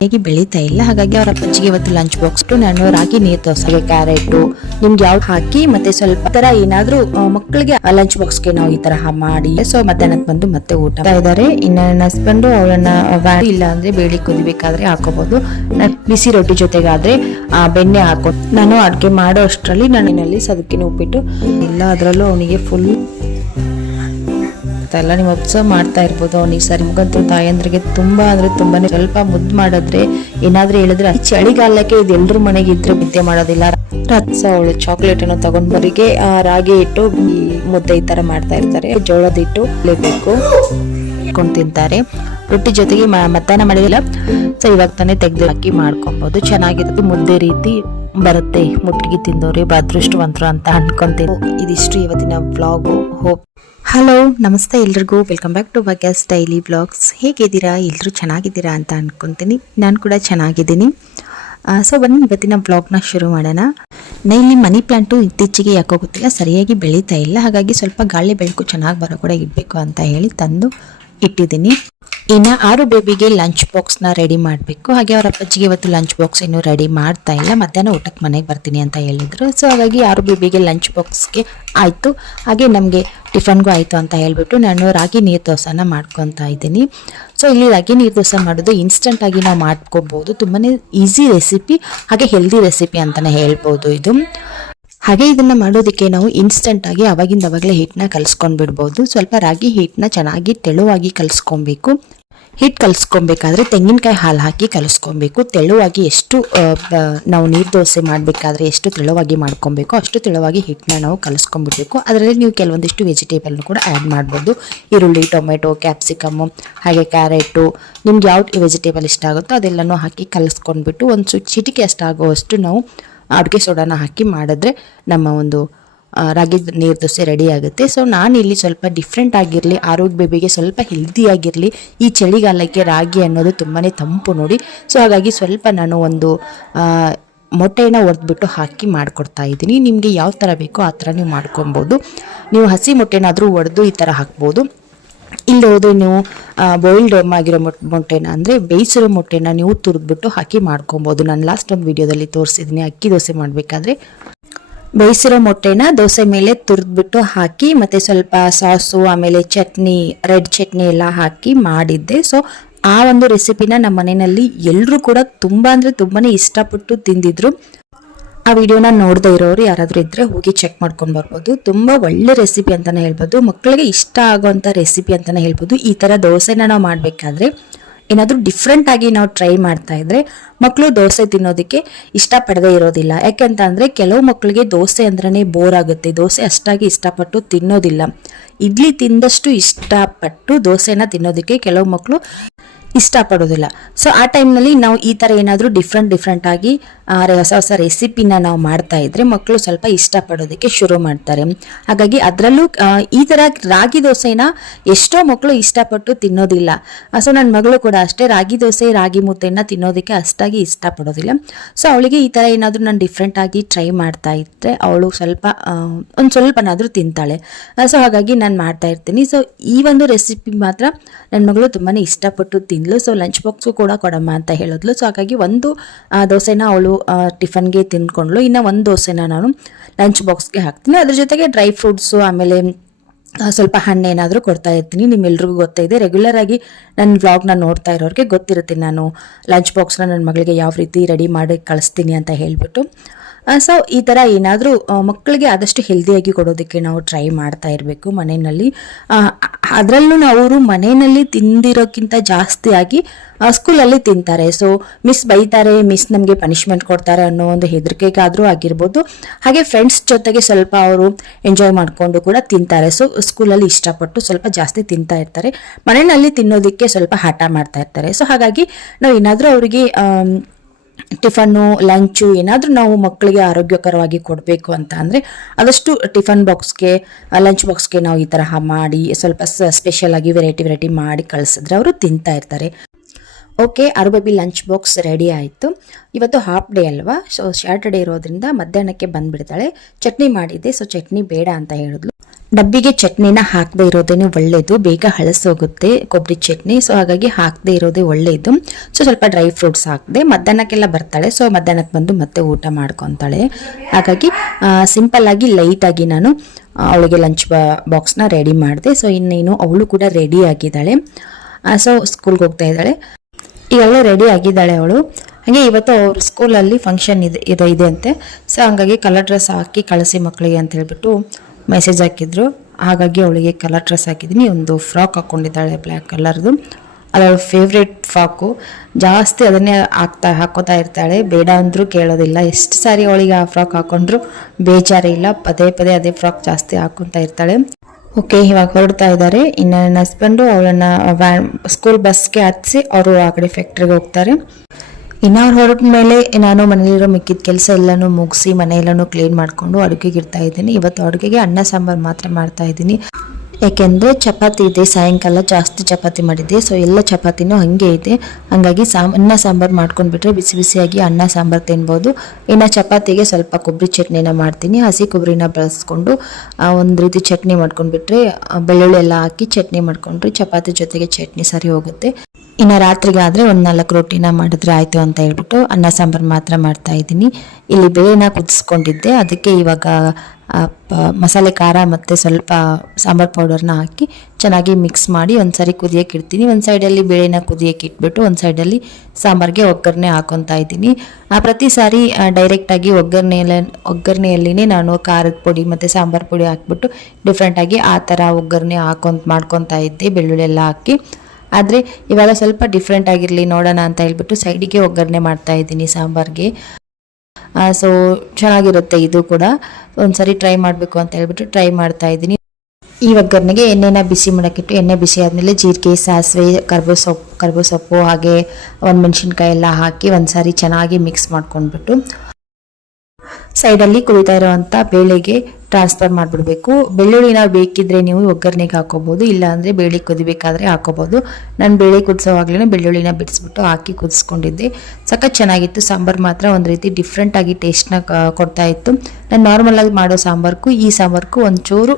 ಹೇಗೆ ಬೆಳೀತಾ ಇಲ್ಲ. ಹಾಗಾಗಿ ಅವರ ಅಪ್ಪಚ್ಚಿಗೆ ಇವತ್ತು ಲಂಚ್ ಬಾಕ್ಸ್ ನಾನು ರಾಗಿ ನೀರು ದೋಸೆಗೆ ಕ್ಯಾರೆಟ್ ನಿಮ್ಗೆ ಯಾವ್ದು ಹಾಕಿ ಮತ್ತೆ ಸ್ವಲ್ಪ ತರ ಏನಾದ್ರೂ ಮಕ್ಕಳಿಗೆ ಲಂಚ್ ಬಾಕ್ಸ್ಗೆ ನಾವು ಈ ತರ ಮಾಡಿ. ಸೊ ಮಧ್ಯಾಹ್ನಕ್ಕೆ ಬಂದು ಮತ್ತೆ ಊಟ ಇದಾರೆ ಇನ್ನ ನನ್ನ ಹಸ್ಬೆಂಡ್ ಅವಳನ್ನ ವ್ಯಾನ್ ಇಲ್ಲ ಅಂದ್ರೆ ಬೇಳೆ ಕುದಿಬೇಕಾದ್ರೆ ಹಾಕೋಬಹುದು ಬಿಸಿ ರೊಟ್ಟಿ ಜೊತೆಗಾದ್ರೆ ಆ, ಬೆಣ್ಣೆ ಹಾಕೋ ನಾನು ಅಡ್ಗೆ ಮಾಡೋ ಅಷ್ಟರಲ್ಲಿ ನನ್ನಲ್ಲಿ ಸದಕಿನ ಉಪ್ಪಿಟ್ಟು ಎಲ್ಲ ಅದರಲ್ಲೂ ಅವನಿಗೆ ಫುಲ್ ಎಲ್ಲ ನೀವು ಅಬ್ಸರ್ವ್ ಮಾಡ್ತಾ ಇರ್ಬೋದು. ಅವ್ನಿಗೆ ಸರಿ ಮುಗಂತೂ ತಾಯಂದ್ರಿಗೆ ತುಂಬಾ ಅಂದ್ರೆ ತುಂಬಾನೇ ಸ್ವಲ್ಪ ಮುದ್ದು ಮಾಡಿದ್ರೆ ಏನಾದ್ರೂ ಹೇಳಿದ್ರೆ ಚಳಿಗಾಲಕ್ಕೆ ಇದು ಎಲ್ಲರೂ ಮನೆಗೆ ಇದ್ರೆ ಮುದ್ದೆ ಮಾಡೋದಿಲ್ಲ. ರಸ ಅವಳು ಚಾಕ್ಲೇಟ್ ಅನ್ನು ತಗೊಂಡ್ ಬರಿಗೆ ಆ, ರಾಗಿ ಇಟ್ಟು ಈ ಮುದ್ದೆ ಈ ತರ ಮಾಡ್ತಾ ಇರ್ತಾರೆ. ಜೋಳದ ಇಟ್ಟು ಬೇಕು ಕೊಂಡು ತಿಂತಾರೆ. ರೊಟ್ಟಿ ಜೊತೆಗೆ ಮಧ್ಯಾಹ್ನ ಮಾಡಿದಿಲ್ಲ ಸೊ ಇವಾಗ ತಾನೇ ತೆಗೆದು ಹಾಕಿ ಮಾಡ್ಕೊಬಹುದು ಚೆನ್ನಾಗಿರುತ್ತೆ. ಮುದ್ದೆ ರೀತಿ ಬರುತ್ತೆ. ಮುಟ್ಟಿಗೆ ತಿಂದವ್ರಿ ಅದೃಷ್ಟವಂತರು ಅಂತ ಅನ್ಕೊಂತೀನಿ. ಇದಿಷ್ಟು ಇವತ್ತಿನ ಬ್ಲಾಗು ಹೋಪ್ ಹಲೋ ನಮಸ್ತೆ ಎಲ್ರಿಗೂ. ವೆಲ್ಕಮ್ ಬ್ಯಾಕ್ ಟು ಬಗ್ಯಾಸ್ ಡೈಲಿ ಬ್ಲಾಗ್ಸ್ ಹೇಗಿದ್ದೀರಾ? ಎಲ್ಲರೂ ಚೆನ್ನಾಗಿದ್ದೀರಾ ಅಂತ ಅಂದ್ಕೊತೀನಿ ನಾನು ಕೂಡ ಚೆನ್ನಾಗಿದ್ದೀನಿ. ಸೊ ಬನ್ನಿ, ಇವತ್ತಿನ ಬ್ಲಾಗ್ನ ಶುರು ಮಾಡೋಣ. ನೈಲಿ ಮನಿ ಪ್ಲಾಂಟು ಇತ್ತೀಚೆಗೆ ಯಾಕೋ ಗೊತ್ತಿಲ್ಲ, ಸರಿಯಾಗಿ ಬೆಳೀತಾ ಇಲ್ಲ. ಹಾಗಾಗಿ ಸ್ವಲ್ಪ ಗಾಳಿ ಬೆಳಕು ಚೆನ್ನಾಗಿ ಬರೋ ಕೂಡ ಇಡಬೇಕು ಅಂತ ಹೇಳಿ ತಂದು ಇಟ್ಟಿದ್ದೀನಿ. ಇನ್ನು ಆರು ಬೇಬಿಗೆ ಲಂಚ್ ಬಾಕ್ಸ್ನ ರೆಡಿ ಮಾಡಬೇಕು. ಹಾಗೆ ಅವರ ಅಪ್ಪಾಜಿಗೆ ಇವತ್ತು ಲಂಚ್ ಬಾಕ್ಸ್ ಇನ್ನೂ ರೆಡಿ ಮಾಡ್ತಾ ಇಲ್ಲ. ಮಧ್ಯಾಹ್ನ ಊಟಕ್ಕೆ ಮನೆಗೆ ಬರ್ತೀನಿ ಅಂತ ಹೇಳಿದ್ರು. ಸೊ ಹಾಗಾಗಿ ಆರು ಬೇಬಿಗೆ ಲಂಚ್ ಬಾಕ್ಸ್ಗೆ ಆಯಿತು. ಹಾಗೆ ನಮಗೆ ಟಿಫನ್ಗೂ ಆಯಿತು ಅಂತ ಹೇಳ್ಬಿಟ್ಟು ನಾನು ರಾಗಿ ನೀರು ದೋಸೆನ ಮಾಡ್ಕೊತಾ ಇದ್ದೀನಿ. ಸೊ ಇಲ್ಲಿ ರಾಗಿ ನೀರು ದೋಸೆ ಮಾಡೋದು ಇನ್ಸ್ಟಂಟಾಗಿ ನಾವು ಮಾಡ್ಕೊಬೋದು. ತುಂಬಾ ಈಸಿ ರೆಸಿಪಿ ಹಾಗೆ ಹೆಲ್ದಿ ರೆಸಿಪಿ ಅಂತಲೇ ಹೇಳ್ಬೋದು ಇದು. ಹಾಗೆ ಇದನ್ನ ಮಾಡೋದಕ್ಕೆ ನಾವು ಇನ್ಸ್ಟೆಂಟ್ ಆಗಿ ಅವಾಗಿಂದ ಅವಾಗಲೇ ಹಿಟ್ಟನ್ನ ಕಲ್ಸ್ಕೊಂಡ್ ಬಿಡ್ಬಹುದು ಸ್ವಲ್ಪ ರಾಗಿ ಹಿಟ್ಟನ್ನ ಚೆನ್ನಾಗಿ ತೆಳುವಾಗಿ ಕಲ್ಸ್ಕೊಬೇಕು. ಹಿಟ್ಟು ಕಲ್ಸ್ಕೊಬೇಕಾದ್ರೆ ತೆಂಗಿನಕಾಯಿ ಹಾಲು ಹಾಕಿ ಕಲಿಸ್ಕೊಬೇಕು. ತೆಳುವಾಗಿ ಎಷ್ಟು ನಾವು ನೀರು ದೋಸೆ ಮಾಡಬೇಕಾದ್ರೆ ಎಷ್ಟು ತೆಳುವಾಗಿ ಮಾಡ್ಕೊಬೇಕು, ಅಷ್ಟು ತೆಳುವಾಗಿ ಹಿಟ್ಟನ್ನ ನಾವು ಕಲಿಸ್ಕೊಂಡ್ಬಿಡ್ಬೇಕು. ಅದರಲ್ಲಿ ನೀವು ಕೆಲವೊಂದಿಷ್ಟು ವೆಜಿಟೇಬಲ್ನು ಕೂಡ ಆ್ಯಡ್ ಮಾಡ್ಬೋದು. ಈರುಳ್ಳಿ, ಟೊಮೆಟೊ ಕ್ಯಾಪ್ಸಿಕಮ್ಮು ಹಾಗೆ ಕ್ಯಾರೆಟು ನಿಮ್ಗೆ ಯಾವ ವೆಜಿಟೇಬಲ್ ಇಷ್ಟ ಆಗುತ್ತೋ ಅದೆಲ್ಲನೂ ಹಾಕಿ ಕಲಿಸ್ಕೊಂಡ್ಬಿಟ್ಟು ಒಂದು ಚಿಟಿಕೆ ಅಷ್ಟಾಗುವಷ್ಟು ನಾವು ಅಡುಗೆ ಸೋಡಾನ ಹಾಕಿ ಮಾಡಿದ್ರೆ ನಮ್ಮ ಒಂದು ರಾಗಿ ನೀರು ದೋಸೆ ರೆಡಿ ಆಗುತ್ತೆ. ಸೊ ಇಲ್ಲಿ ಸ್ವಲ್ಪ ಡಿಫ್ರೆಂಟ್ ಆಗಿರಲಿ, ಆರೋಗ್ಯ ಬೇಬಿಗೆ ಸ್ವಲ್ಪ ಹೆಲ್ದಿ ಆಗಿರಲಿ, ಈ ಚಳಿಗಾಲಕ್ಕೆ ರಾಗಿ ಅನ್ನೋದು ತುಂಬಾ ತಂಪು ನೋಡಿ. ಸೊ ಹಾಗಾಗಿ ಸ್ವಲ್ಪ ನಾನು ಒಂದು ಮೊಟ್ಟೆನ ಒಡೆದ್ಬಿಟ್ಟು ಹಾಕಿ ಮಾಡಿಕೊಡ್ತಾ ಇದ್ದೀನಿ. ನಿಮಗೆ ಯಾವ ಥರ ಬೇಕೋ ಆ ಥರ ನೀವು ಮಾಡ್ಕೊಬೋದು ನೀವು ಹಸಿ ಮೊಟ್ಟೆನಾದರೂ ಒಡೆದು ಈ ಥರ ಹಾಕ್ಬೋದು. ಇಲ್ಲಿ ಹೋದ್ರೆ ನೀವು ಬಾಯ್ಲ್ಡ್ ಆಗಿರೋ ಮೊಟ್ಟೆ ಮೊಟ್ಟೆನ ಅಂದರೆ ಬೇಯಿಸಿರೋ ಮೊಟ್ಟೆನ ನೀವು ತುರಿದ್ಬಿಟ್ಟು ಹಾಕಿ ಮಾಡ್ಕೊಬೋದು. ನಾನು ಲಾಸ್ಟ್ ಒಂದು ವಿಡಿಯೋದಲ್ಲಿ ತೋರಿಸಿದ್ದೀನಿ ಅಕ್ಕಿ ದೋಸೆ ಮಾಡಬೇಕಾದ್ರೆ. ಬೇಯಿಸಿರೋ ಮೊಟ್ಟೆನ ದೋಸೆ ಮೇಲೆ ತುರಿದ್ಬಿಟ್ಟು ಹಾಕಿ, ಮತ್ತು ಸ್ವಲ್ಪ ಸಾಸು, ಆಮೇಲೆ ಚಟ್ನಿ, ರೆಡ್ ಚಟ್ನಿ ಎಲ್ಲ ಹಾಕಿ ಮಾಡಿದ್ದೆ. ಸೊ ಆ ಒಂದು ರೆಸಿಪಿನ ನಮ್ಮ ಮನೆಯಲ್ಲಿ ಎಲ್ಲರೂ ಕೂಡ ತುಂಬ ಅಂದರೆ ತುಂಬಾ ಇಷ್ಟಪಟ್ಟು ತಿಂದಿದ್ರು. ಆ ವಿಡಿಯೋನ ನೋಡದೇ ಇರೋರು ಯಾರಾದರೂ ಇದ್ರೆ ಹೋಗಿ ಚೆಕ್ ಮಾಡ್ಕೊಂಡು ಬರ್ಬೋದು. ತುಂಬ ಒಳ್ಳೆ ರೆಸಿಪಿ ಅಂತಾನೆ ಹೇಳ್ಬೋದು. ಮಕ್ಕಳಿಗೆ ಇಷ್ಟ ಆಗೋವಂಥ ರೆಸಿಪಿ ಅಂತಾನೆ ಹೇಳ್ಬೋದು. ಈ ಥರ ದೋಸೆನ ನಾವು ಮಾಡಬೇಕಾದ್ರೆ ಏನಾದರೂ ಡಿಫ್ರೆಂಟಾಗಿ ನಾವು ಟ್ರೈ ಮಾಡ್ತಾ ಇದ್ರೆ ಮಕ್ಕಳು ದೋಸೆ ತಿನ್ನೋದಕ್ಕೆ ಇಷ್ಟಪಡದೇ ಇರೋದಿಲ್ಲ. ಯಾಕೆಂತ ಅಂದ್ರೆ ಕೆಲವು ಮಕ್ಕಳಿಗೆ ದೋಸೆ ಅಂದ್ರೇ ಬೋರ್ ಆಗುತ್ತೆ. ದೋಸೆ ಅಷ್ಟಾಗಿ ಇಷ್ಟಪಟ್ಟು ತಿನ್ನೋದಿಲ್ಲ. ಇಡ್ಲಿ ತಿಂದಷ್ಟು ಇಷ್ಟಪಟ್ಟು ದೋಸೆನ ತಿನ್ನೋದಕ್ಕೆ ಕೆಲವು ಮಕ್ಕಳು ಇಷ್ಟಪಡೋದಿಲ್ಲ. ಸೊ ಆ ಟೈಮ್ನಲ್ಲಿ ನಾವು ಈ ಥರ ಏನಾದರೂ ಡಿಫ್ರೆಂಟ್ ಡಿಫ್ರೆಂಟಾಗಿ ಹೊಸ ಹೊಸ ರೆಸಿಪಿನ ನಾವು ಮಾಡ್ತಾ ಇದ್ರೆ ಮಕ್ಕಳು ಸ್ವಲ್ಪ ಇಷ್ಟಪಡೋದಕ್ಕೆ ಶುರು ಮಾಡ್ತಾರೆ. ಹಾಗಾಗಿ ಅದರಲ್ಲೂ ಈ ಥರ ರಾಗಿ ದೋಸೆನ ಎಷ್ಟೋ ಮಕ್ಕಳು ಇಷ್ಟಪಟ್ಟು ತಿನ್ನೋದಿಲ್ಲ. ಸೊ ನನ್ನ ಮಗಳು ಕೂಡ ಅಷ್ಟೇ ರಾಗಿ ದೋಸೆ, ರಾಗಿ ಮುದ್ದೆನ ತಿನ್ನೋದಕ್ಕೆ ಅಷ್ಟಾಗಿ ಇಷ್ಟಪಡೋದಿಲ್ಲ. ಸೊ ಅವಳಿಗೆ ಈ ಥರ ಏನಾದರೂ ನಾನು ಡಿಫ್ರೆಂಟಾಗಿ ಟ್ರೈ ಮಾಡ್ತಾ ಇದ್ದರೆ ಅವಳು ಸ್ವಲ್ಪ ಒಂದು ಸ್ವಲ್ಪನಾದರೂ ತಿಂತಾಳೆ. ಸೊ ಹಾಗಾಗಿ ನಾನು ಮಾಡ್ತಾ ಇರ್ತೀನಿ. ಸೊ ಈ ಒಂದು ರೆಸಿಪಿ ಮಾತ್ರ ನನ್ನ ಮಗಳು ತುಂಬಾ ಇಷ್ಟಪಟ್ಟು ಸೊ ಲಂಚ್ ಬಾಕ್ಸ್ಗೂ ಕೂಡ ಕೊಡಮ್ಮ ಅಂತ ಹೇಳಿದ್ಲು. ಸೊ ಹಾಗಾಗಿ ಒಂದು ದೋಸೆನ ಅವಳು ಟಿಫನ್ಗೆ ತಿನ್ಕೊಂಡ್ಳು ಇನ್ನು ಒಂದು ದೋಸೆನ ನಾನು ಲಂಚ್ ಬಾಕ್ಸ್ಗೆ ಹಾಕ್ತೀನಿ. ಅದ್ರ ಜೊತೆಗೆ ಡ್ರೈ ಫ್ರೂಟ್ಸು ಆಮೇಲೆ ಸ್ವಲ್ಪ ಹಣ್ಣು ಏನಾದರೂ ಕೊಡ್ತಾ ಇರ್ತೀನಿ. ನಿಮ್ಮೆಲ್ರಿಗೂ ಗೊತ್ತಿದೆ ರೆಗ್ಯುಲರ್ ಆಗಿ ನನ್ನ ವ್ಲಾಗ್ನ ನೋಡ್ತಾ ಇರೋರಿಗೆ ಗೊತ್ತಿರುತ್ತೆ. ನಾನು ಲಂಚ್ ಬಾಕ್ಸ್ನ ನನ್ನ ಮಗಳಿಗೆ ಯಾವ ರೀತಿ ರೆಡಿ ಮಾಡಿ ಕಳಿಸ್ತೀನಿ ಅಂತ ಹೇಳ್ಬಿಟ್ಟು. ಸೊ ಈ ಥರ ಏನಾದರೂ ಮಕ್ಕಳಿಗೆ ಆದಷ್ಟು ಹೆಲ್ದಿಯಾಗಿ ಕೊಡೋದಕ್ಕೆ ನಾವು ಟ್ರೈ ಮಾಡ್ತಾ ಇರಬೇಕು ಮನೆಯಲ್ಲಿ. ಅದರಲ್ಲೂ ಅವರು ಮನೆಯಲ್ಲಿ ತಿಂದಿರೋಕ್ಕಿಂತ ಜಾಸ್ತಿಯಾಗಿ ಸ್ಕೂಲಲ್ಲಿ ತಿಂತಾರೆ. ಸೊ ಮಿಸ್ ಬೈತಾರೆ ಮಿಸ್ ನಮಗೆ ಪನಿಷ್ಮೆಂಟ್ ಕೊಡ್ತಾರೆ ಅನ್ನೋ ಒಂದು ಹೆದರಿಕೆಗಾದರೂ ಆಗಿರ್ಬೋದು. ಹಾಗೆ ಫ್ರೆಂಡ್ಸ್ ಜೊತೆಗೆ ಸ್ವಲ್ಪ ಅವರು ಎಂಜಾಯ್ ಮಾಡಿಕೊಂಡು ಕೂಡ ತಿಂತಾರೆ. ಸೊ ಸ್ಕೂಲಲ್ಲಿ ಇಷ್ಟಪಟ್ಟು ಸ್ವಲ್ಪ ಜಾಸ್ತಿ ತಿಂತಾ ಇರ್ತಾರೆ. ಮನೆಯಲ್ಲಿ ತಿನ್ನೋದಕ್ಕೆ ಸ್ವಲ್ಪ ಹಠ ಮಾಡ್ತಾ ಇರ್ತಾರೆ. ಸೊ ಹಾಗಾಗಿ ನಾವು ಏನಾದರೂ ಅವರಿಗೆ ಟಿಫನ್ನು, ಲಂಚು ಏನಾದರೂ ನಾವು ಮಕ್ಕಳಿಗೆ ಆರೋಗ್ಯಕರವಾಗಿ ಕೊಡಬೇಕು ಅಂತ ಅಂದರೆ ಆದಷ್ಟು ಟಿಫನ್ ಬಾಕ್ಸ್ಗೆ ಲಂಚ್ ಬಾಕ್ಸ್ಗೆ ನಾವು ಈ ತರಹ ಮಾಡಿ ಸ್ವಲ್ಪ ಸ್ಪೆಷಲ್ ಆಗಿ ವೆರೈಟಿ ವೆರೈಟಿ ಮಾಡಿ ಕಳಿಸಿದ್ರೆ ಅವರು ತಿಂತಾ ಇರ್ತಾರೆ. ಓಕೆ ಅರುಬಬಿ ಲಂಚ್ ಬಾಕ್ಸ್ ರೆಡಿ ಆಯಿತು. ಇವತ್ತು ಹಾಫ್ ಡೇ ಅಲ್ವಾ? ಸೊ ಸ್ಯಾಟರ್ಡೇ ಇರೋದ್ರಿಂದ ಮಧ್ಯಾಹ್ನಕ್ಕೆ ಬಂದುಬಿಡ್ತಾಳೆ. ಚಟ್ನಿ ಮಾಡಿದ್ದೆ ಸೊ ಚಟ್ನಿ ಬೇಡ ಅಂತ ಹೇಳಿದ್ಲು. ಡಬ್ಬಿಗೆ ಚಟ್ನಿನ ಹಾಕದೇ ಇರೋದೇನೆ ಒಳ್ಳೇದು. ಬೇಗ ಹಳಸೋಗುತ್ತೆ ಕೊಬ್ಬರಿ ಚಟ್ನಿ ಸೊ ಹಾಗಾಗಿ ಹಾಕದೇ ಇರೋದೇ ಒಳ್ಳೆಯದು ಸೊ ಸ್ವಲ್ಪ ಡ್ರೈ ಫ್ರೂಟ್ಸ್ ಹಾಕಿದೆ, ಮಧ್ಯಾಹ್ನಕ್ಕೆಲ್ಲ ಬರ್ತಾಳೆ ಸೊ ಮಧ್ಯಾಹ್ನಕ್ಕೆ ಬಂದು ಮತ್ತೆ ಊಟ ಮಾಡ್ಕೊತಾಳೆ. ಹಾಗಾಗಿ ಸಿಂಪಲ್ ಆಗಿ ಲೈಟ್ ಆಗಿ ನಾನು ಅವಳಿಗೆ ಲಂಚ್ ಬಾಕ್ಸ್ನ ರೆಡಿ ಮಾಡಿದೆ. ಸೊ ಇನ್ನೇನು, ಅವಳು ಕೂಡ ರೆಡಿ ಆಗಿದ್ದಾಳೆ. ಸೊ ಸ್ಕೂಲ್ಗೆ ಹೋಗ್ತಾ ಇದ್ದಾಳೆ. ಈಗಲೇ ರೆಡಿ ಆಗಿದ್ದಾಳೆ ಅವಳು. ಹಾಗೆ ಇವತ್ತು ಅವ್ರ ಸ್ಕೂಲಲ್ಲಿ ಫಂಕ್ಷನ್ ಇದೆ ಇದೆ ಇದೆ ಅಂತೆ. ಸೊ ಹಂಗಾಗಿ ಕಲರ್ ಡ್ರೆಸ್ ಹಾಕಿ ಕಳಿಸಿ ಮಕ್ಕಳಿಗೆ ಅಂತ ಹೇಳ್ಬಿಟ್ಟು ಮೆಸೇಜ್ ಹಾಕಿದ್ರು. ಹಾಗಾಗಿ ಅವಳಿಗೆ ಕಲರ್ ಡ್ರೆಸ್ ಹಾಕಿದ್ದೀನಿ. ಒಂದು ಫ್ರಾಕ್ ಹಾಕ್ಕೊಂಡಿದ್ದಾಳೆ ಬ್ಲ್ಯಾಕ್ ಕಲರ್ದು ಅದು ಅವಳ ಫೇವ್ರೇಟ್ ಫ್ರಾಕು ಜಾಸ್ತಿ ಅದನ್ನೇ ಹಾಕ್ತಾ, ಹಾಕೋತಾ ಇರ್ತಾಳೆ. ಬೇಡ ಅಂದರೂ ಕೇಳೋದಿಲ್ಲ. ಎಷ್ಟು ಸಾರಿ ಅವಳಿಗೆ ಆ ಫ್ರಾಕ್ ಹಾಕೊಂಡ್ರು ಬೇಜಾರೇ ಇಲ್ಲ. ಪದೇ ಪದೇ ಅದೇ ಫ್ರಾಕ್ ಜಾಸ್ತಿ ಹಾಕೊತಾ ಇರ್ತಾಳೆ. ಓಕೆ ಇವಾಗ ಹೊರಡ್ತಾ ಇದ್ದಾರೆ. ಇನ್ನು ನನ್ನ ಹಸ್ಬೆಂಡು ಅವಳನ್ನ ವ್ಯಾನ್ ಸ್ಕೂಲ್ ಬಸ್ಗೆ ಹತ್ತಿಸಿ ಅವರು ಆ ಕಡೆ ಫ್ಯಾಕ್ಟ್ರಿಗೆ ಹೋಗ್ತಾರೆ. ಇನ್ನು ಅವ್ರು ಹೊರಟ ಮೇಲೆ ನಾನು ಮನೇಲಿರೋ ಮಿಕ್ಕಿದ ಕೆಲಸ ಎಲ್ಲನೂ ಮುಗಿಸಿ ಮನೆಯೆಲ್ಲನೂ ಕ್ಲೀನ್ ಮಾಡಿಕೊಂಡು ಅಡುಗೆಗೆ ಇರ್ತಾ ಇದ್ದೀನಿ. ಇವತ್ತು ಅಡುಗೆಗೆ ಅನ್ನ, ಸಾಂಬಾರು ಮಾತ್ರ ಮಾಡ್ತಾ ಇದ್ದೀನಿ. ಯಾಕೆಂದರೆ ಚಪಾತಿ ಇದೆ, ಸಾಯಂಕಾಲ ಜಾಸ್ತಿ ಚಪಾತಿ ಮಾಡಿದ್ದೆ ಸೊ ಎಲ್ಲ ಚಪಾತಿನೂ ಹಾಗೆ ಇದೆ. ಹಾಗಾಗಿ ಸಾಮ್, ಅನ್ನ ಸಾಂಬಾರು ಮಾಡ್ಕೊಂಡ್ಬಿಟ್ರೆ ಬಿಸಿ ಬಿಸಿಯಾಗಿ ಅನ್ನ ಸಾಂಬಾರು ತಿನ್ಬೋದು. ಇನ್ನು ಚಪಾತಿಗೆ ಸ್ವಲ್ಪ ಕೊಬ್ಬರಿ ಚಟ್ನಿನ ಮಾಡ್ತೀನಿ. ಹಸಿ ಕೊಬ್ಬರಿನ ಬಳಸ್ಕೊಂಡು ಒಂದು ರೀತಿ ಚಟ್ನಿ ಮಾಡ್ಕೊಂಡ್ಬಿಟ್ರೆ ಬೆಳ್ಳುಳ್ಳಿ ಎಲ್ಲ ಹಾಕಿ ಚಟ್ನಿ ಮಾಡ್ಕೊಂಡ್ರೆ ಚಪಾತಿ ಜೊತೆಗೆ ಚಟ್ನಿ ಸರಿ ಹೋಗುತ್ತೆ. ಇನ್ನು ರಾತ್ರಿಗೆ ಆದರೆ ಒಂದು ನಾಲ್ಕು ರೊಟ್ಟಿನ ಮಾಡಿದ್ರೆ ಆಯಿತು ಅಂತ ಹೇಳ್ಬಿಟ್ಟು ಅನ್ನ ಸಾಂಬಾರು ಮಾತ್ರ ಮಾಡ್ತಾ ಇದ್ದೀನಿ. ಇಲ್ಲಿ ಬೇಳೆನ ಕುದಿಸ್ಕೊಂಡಿದ್ದೆ. ಅದಕ್ಕೆ ಇವಾಗ ಮಸಾಲೆ ಖಾರ ಮತ್ತು ಸ್ವಲ್ಪ ಸಾಂಬಾರು ಪೌಡರ್ನ ಹಾಕಿ ಚೆನ್ನಾಗಿ ಮಿಕ್ಸ್ ಮಾಡಿ ಒಂದು ಸಾರಿ ಕುದಿಯೋಕೆ ಇಡ್ತೀನಿ. ಒಂದು ಸೈಡಲ್ಲಿ ಬೇಳೆನ ಕುದಿಯೋಕೆ ಇಟ್ಬಿಟ್ಟು ಒಂದು ಸೈಡಲ್ಲಿ ಸಾಂಬಾರಿಗೆ ಒಗ್ಗರಣೆ ಹಾಕೊತಾ ಇದ್ದೀನಿ. ಆ, ಪ್ರತಿ ಸಾರಿ ಡೈರೆಕ್ಟಾಗಿ ಒಗ್ಗರಣೆಯಲ್ಲಿ ಒಗ್ಗರಣೆಯಲ್ಲಿನೇ ನಾನು ಖಾರದ ಪುಡಿ ಮತ್ತು ಸಾಂಬಾರು ಪುಡಿ ಹಾಕ್ಬಿಟ್ಟು ಡಿಫ್ರೆಂಟಾಗಿ ಆ ಥರ ಒಗ್ಗರಣೆ ಹಾಕೊಂತ ಮಾಡ್ಕೊತಾ ಇದ್ದೆ. ಬೆಳ್ಳುಳ್ಳಿ ಎಲ್ಲ ಹಾಕಿ. ಆದರೆ ಇವಾಗ ಸ್ವಲ್ಪ ಡಿಫ್ರೆಂಟ್ ಆಗಿರಲಿ ನೋಡೋಣ ಅಂತ ಹೇಳ್ಬಿಟ್ಟು ಸೈಡಿಗೆ ಒಗ್ಗರಣೆ ಮಾಡ್ತಾ ಇದ್ದೀನಿ ಸಾಂಬಾರ್ಗೆ. ಸೊ ಚೆನ್ನಾಗಿರುತ್ತೆ ಇದು ಕೂಡ. ಒಂದ್ಸರಿ ಟ್ರೈ ಮಾಡಬೇಕು ಅಂತ ಹೇಳ್ಬಿಟ್ಟು ಟ್ರೈ ಮಾಡ್ತಾ ಇದ್ದೀನಿ. ಈ ಒಗ್ಗರಣೆಗೆ ಎಣ್ಣೆನ ಬಿಸಿ ಮಾಡೋಕ್ಕಿಟ್ಟು, ಎಣ್ಣೆ ಬಿಸಿ ಆದಮೇಲೆ ಜೀರಿಗೆ, ಸಾಸಿವೆ, ಕರ್ಬೇ ಸೊಪ್ಪು ಕರ್ಬೇ ಸೊಪ್ಪು ಹಾಗೆ ಒಂದು ಮೆಣಸಿನ್ಕಾಯಿ ಎಲ್ಲ ಹಾಕಿ ಒಂದ್ಸಾರಿ ಚೆನ್ನಾಗಿ ಮಿಕ್ಸ್ ಮಾಡ್ಕೊಂಡ್ಬಿಟ್ಟು ಸೈಡಲ್ಲಿ ಕುದಿತಾ ಇರೋವಂಥ ಬೇಳೆಗೆ ಟ್ರಾನ್ಸ್ಫರ್ ಮಾಡಿಬಿಡ್ಬೇಕು. ಬೆಳ್ಳುಳ್ಳಿನ ಬೇಕಿದ್ರೆ ನೀವು ಒಗ್ಗರಣೆಗೆ ಇಲ್ಲ ಅಂದರೆ ಬೇಳೆ ಕುದಿಬೇಕಾದ್ರೆ ಹಾಕೋಬೋದು. ನಾನು ಬೇಳೆ ಕುದಿಸೋವಾಗ್ಲೇ ಬೆಳ್ಳುಳ್ಳಿನ ಬಿಡಿಸ್ಬಿಟ್ಟು ಹಾಕಿ ಕುದಿಸ್ಕೊಂಡಿದ್ದೆ. ಸಖತ್ ಚೆನ್ನಾಗಿತ್ತು. ಸಾಂಬಾರು ಮಾತ್ರ ಒಂದು ರೀತಿ ಡಿಫ್ರೆಂಟಾಗಿ ಟೇಸ್ಟ್ನ ಕೊಡ್ತಾ ಇತ್ತು. ನಾನು ನಾರ್ಮಲಾಗಿ ಮಾಡೋ ಸಾಂಬಾರ್ಗೂ ಈ ಸಾಂಬಾರ್ಗೂ ಒಂಚೂರು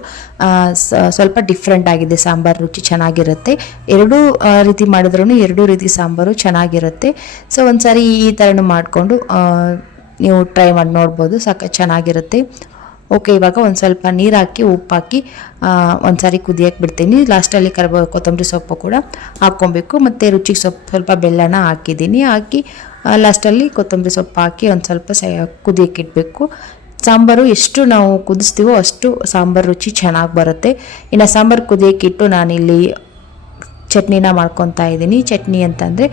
ಸ್ವಲ್ಪ ಡಿಫ್ರೆಂಟ್ ಆಗಿದೆ. ಸಾಂಬಾರು ರುಚಿ ಚೆನ್ನಾಗಿರುತ್ತೆ. ಎರಡೂ ರೀತಿ ಮಾಡಿದ್ರೂ ಎರಡೂ ರೀತಿ ಸಾಂಬಾರು ಚೆನ್ನಾಗಿರುತ್ತೆ. ಸೊ ಒಂದ್ಸಾರಿ ಈ ಥರನೂ ಮಾಡಿಕೊಂಡು ನೀವು ಟ್ರೈ ಮಾಡಿ ನೋಡ್ಬೋದು ಸಖತ್ ಚೆನ್ನಾಗಿರುತ್ತೆ. ಓಕೆ ಇವಾಗ ಒಂದು ಸ್ವಲ್ಪ ನೀರು ಹಾಕಿ, ಉಪ್ಪು ಹಾಕಿ ಒಂದು ಸಾರಿ ಕುದಿಯಕ್ಕೆ ಬಿಡ್ತೀನಿ. ಲಾಸ್ಟಲ್ಲಿ ಕರ್ಬ, ಕೊತ್ತಂಬರಿ ಸೊಪ್ಪು ಕೂಡ ಹಾಕ್ಕೊಬೇಕು. ಮತ್ತು ರುಚಿಗೆ ಸೊಪ್ಪು ಸ್ವಲ್ಪ ಬೆಲ್ಲನ ಹಾಕಿದ್ದೀನಿ. ಹಾಕಿ ಲಾಸ್ಟಲ್ಲಿ ಕೊತ್ತಂಬರಿ ಸೊಪ್ಪು ಹಾಕಿ ಒಂದು ಸ್ವಲ್ಪ ಸ ಕುದಿಯಕ್ಕೆ ಇಡಬೇಕು. ಸಾಂಬಾರು ಎಷ್ಟು ನಾವು ಕುದಿಸ್ತೀವೋ ಅಷ್ಟು ಸಾಂಬಾರು ರುಚಿ ಚೆನ್ನಾಗಿ ಬರುತ್ತೆ. ಇನ್ನು ಸಾಂಬಾರು ಕುದಿಯಕ್ಕಿಟ್ಟು ನಾನಿಲ್ಲಿ ಚಟ್ನಿನ ಮಾಡ್ಕೊತಾ ಇದ್ದೀನಿ. ಚಟ್ನಿ ಅಂತಂದರೆ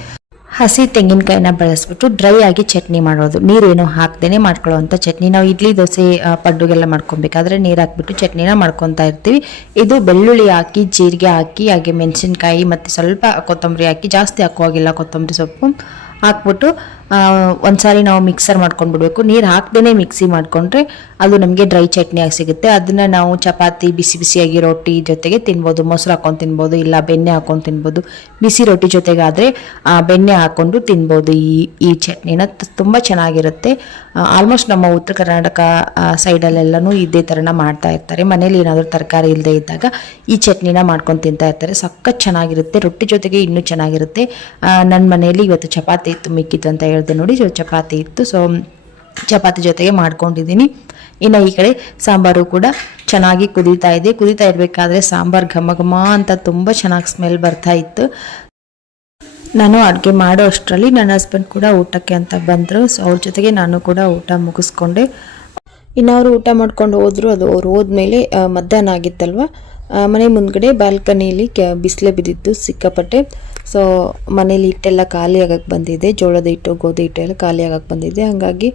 ಹಸಿ ತೆಂಗಿನಕಾಯಿನ ಬಳಸ್ಬಿಟ್ಟು ಡ್ರೈ ಆಗಿ ಚಟ್ನಿ ಮಾಡೋದು. ನೀರೇನು ಹಾಕ್ದೇನೆ ಮಾಡ್ಕೊಳ್ಳೋವಂಥ ಚಟ್ನಿ. ನಾವು ಇಡ್ಲಿ, ದೋಸೆ ಪಡ್ಡುಗೆಲ್ಲ ಮಾಡ್ಕೊಬೇಕಾದ್ರೆ ನೀರು ಹಾಕ್ಬಿಟ್ಟು ಚಟ್ನಿನ ಮಾಡ್ಕೊತಾ ಇರ್ತೀವಿ. ಇದು ಬೆಳ್ಳುಳ್ಳಿ ಹಾಕಿ, ಜೀರಿಗೆ ಹಾಕಿ, ಹಾಗೆ ಮೆಣಸಿನ್ಕಾಯಿ ಮತ್ತು ಸ್ವಲ್ಪ ಕೊತ್ತಂಬರಿ ಹಾಕಿ, ಜಾಸ್ತಿ ಹಾಕುವಾಗಿಲ್ಲ ಕೊತ್ತಂಬರಿ ಸೊಪ್ಪು ಹಾಕ್ಬಿಟ್ಟು ಒಂದ್ಸಾರಿ ನಾವು ಮಿಕ್ಸರ್ ಮಾಡ್ಕೊಂಡ್ಬಿಡ್ಬೇಕು. ನೀರು ಹಾಕ್ದೇ ಮಿಕ್ಸಿ ಮಾಡಿಕೊಂಡ್ರೆ ಅದು ನಮಗೆ ಡ್ರೈ ಚಟ್ನಿ ಆಗಿ ಸಿಗುತ್ತೆ. ಅದನ್ನು ನಾವು ಚಪಾತಿ, ಬಿಸಿ ಬಿಸಿಯಾಗಿ ರೊಟ್ಟಿ ಜೊತೆಗೆ ತಿನ್ಬೋದು. ಮೊಸರು ಹಾಕೊಂಡು ತಿನ್ಬೋದು, ಇಲ್ಲ ಬೆಣ್ಣೆ ಹಾಕೊಂಡು ತಿನ್ಬೋದು. ಬಿಸಿ ರೊಟ್ಟಿ ಜೊತೆಗಾದರೆ ಬೆಣ್ಣೆ ಹಾಕ್ಕೊಂಡು ತಿನ್ಬೋದು ಈ ಈ ಚಟ್ನಿನ. ತುಂಬ ಚೆನ್ನಾಗಿರುತ್ತೆ. ಆಲ್ಮೋಸ್ಟ್ ನಮ್ಮ ಉತ್ತರ ಕರ್ನಾಟಕ ಸೈಡಲ್ಲೆಲ್ಲನೂ ಇದೇ ಥರನ ಮಾಡ್ತಾ ಇರ್ತಾರೆ. ಮನೇಲಿ ಏನಾದರೂ ತರಕಾರಿ ಇಲ್ಲದೆ ಇದ್ದಾಗ ಈ ಚಟ್ನಿನ ಮಾಡ್ಕೊಂಡು ತಿಂತಾ ಇರ್ತಾರೆ. ಸಖತ್ ಚೆನ್ನಾಗಿರುತ್ತೆ. ರೊಟ್ಟಿ ಜೊತೆಗೆ ಇನ್ನೂ ಚೆನ್ನಾಗಿರುತ್ತೆ. ನನ್ನ ಮನೆಯಲ್ಲಿ ಇವತ್ತು ಚಪಾತಿ ಇತ್ತು ಮಿಕ್ಕಿತ್ತು ಅಂತ ಹೇಳಿದೆ ನೋಡಿ ಚಪಾತಿ ಇತ್ತು. ಸೊ ಚಪಾತಿ ಜೊತೆಗೆ ಮಾಡ್ಕೊಂಡಿದ್ದೀನಿ. ಇನ್ನು ಈ ಕಡೆ ಸಾಂಬಾರು ಕೂಡ ಚೆನ್ನಾಗಿ ಕುದೀತಾ ಇದೆ. ಕುದೀತಾ ಇರಬೇಕಾದ್ರೆ ಸಾಂಬಾರು ಘಮ ಘಮ ಅಂತ ತುಂಬ ಚೆನ್ನಾಗಿ ಸ್ಮೆಲ್ ಬರ್ತಾ ಇತ್ತು. ನಾನು ಅಡುಗೆ ಮಾಡೋ ಅಷ್ಟರಲ್ಲಿ ನನ್ನ ಹಸ್ಬೆಂಡ್ ಕೂಡ ಊಟಕ್ಕೆ ಅಂತ ಬಂದರು. ಸೊ ಅವ್ರ ಜೊತೆಗೆ ನಾನು ಕೂಡ ಊಟ ಮುಗಿಸ್ಕೊಂಡೆ. ಇನ್ನು ಅವರು ಊಟ ಮಾಡ್ಕೊಂಡು ಹೋದರು. ಅದು ಅವ್ರು ಹೋದ್ಮೇಲೆ ಮಧ್ಯಾಹ್ನ ಆಗಿತ್ತಲ್ವ? ಮನೆ ಮುಂದ್ಗಡೆ ಬಾಲ್ಕನಿಯಲ್ಲಿ ಕೆ, ಬಿಸಿಲೆ ಬಿದ್ದಿತ್ತು, ಸಿಕ್ಕಾಪಟ್ಟೆ. ಸೊ ಮನೇಲಿ ಹಿಟ್ಟೆಲ್ಲ ಖಾಲಿ ಆಗಕ್ಕೆ ಬಂದಿದೆ. ಜೋಳದ ಹಿಟ್ಟು, ಗೋಧಿ ಹಿಟ್ಟು ಎಲ್ಲ ಖಾಲಿ ಬಂದಿದೆ. ಹಾಗಾಗಿ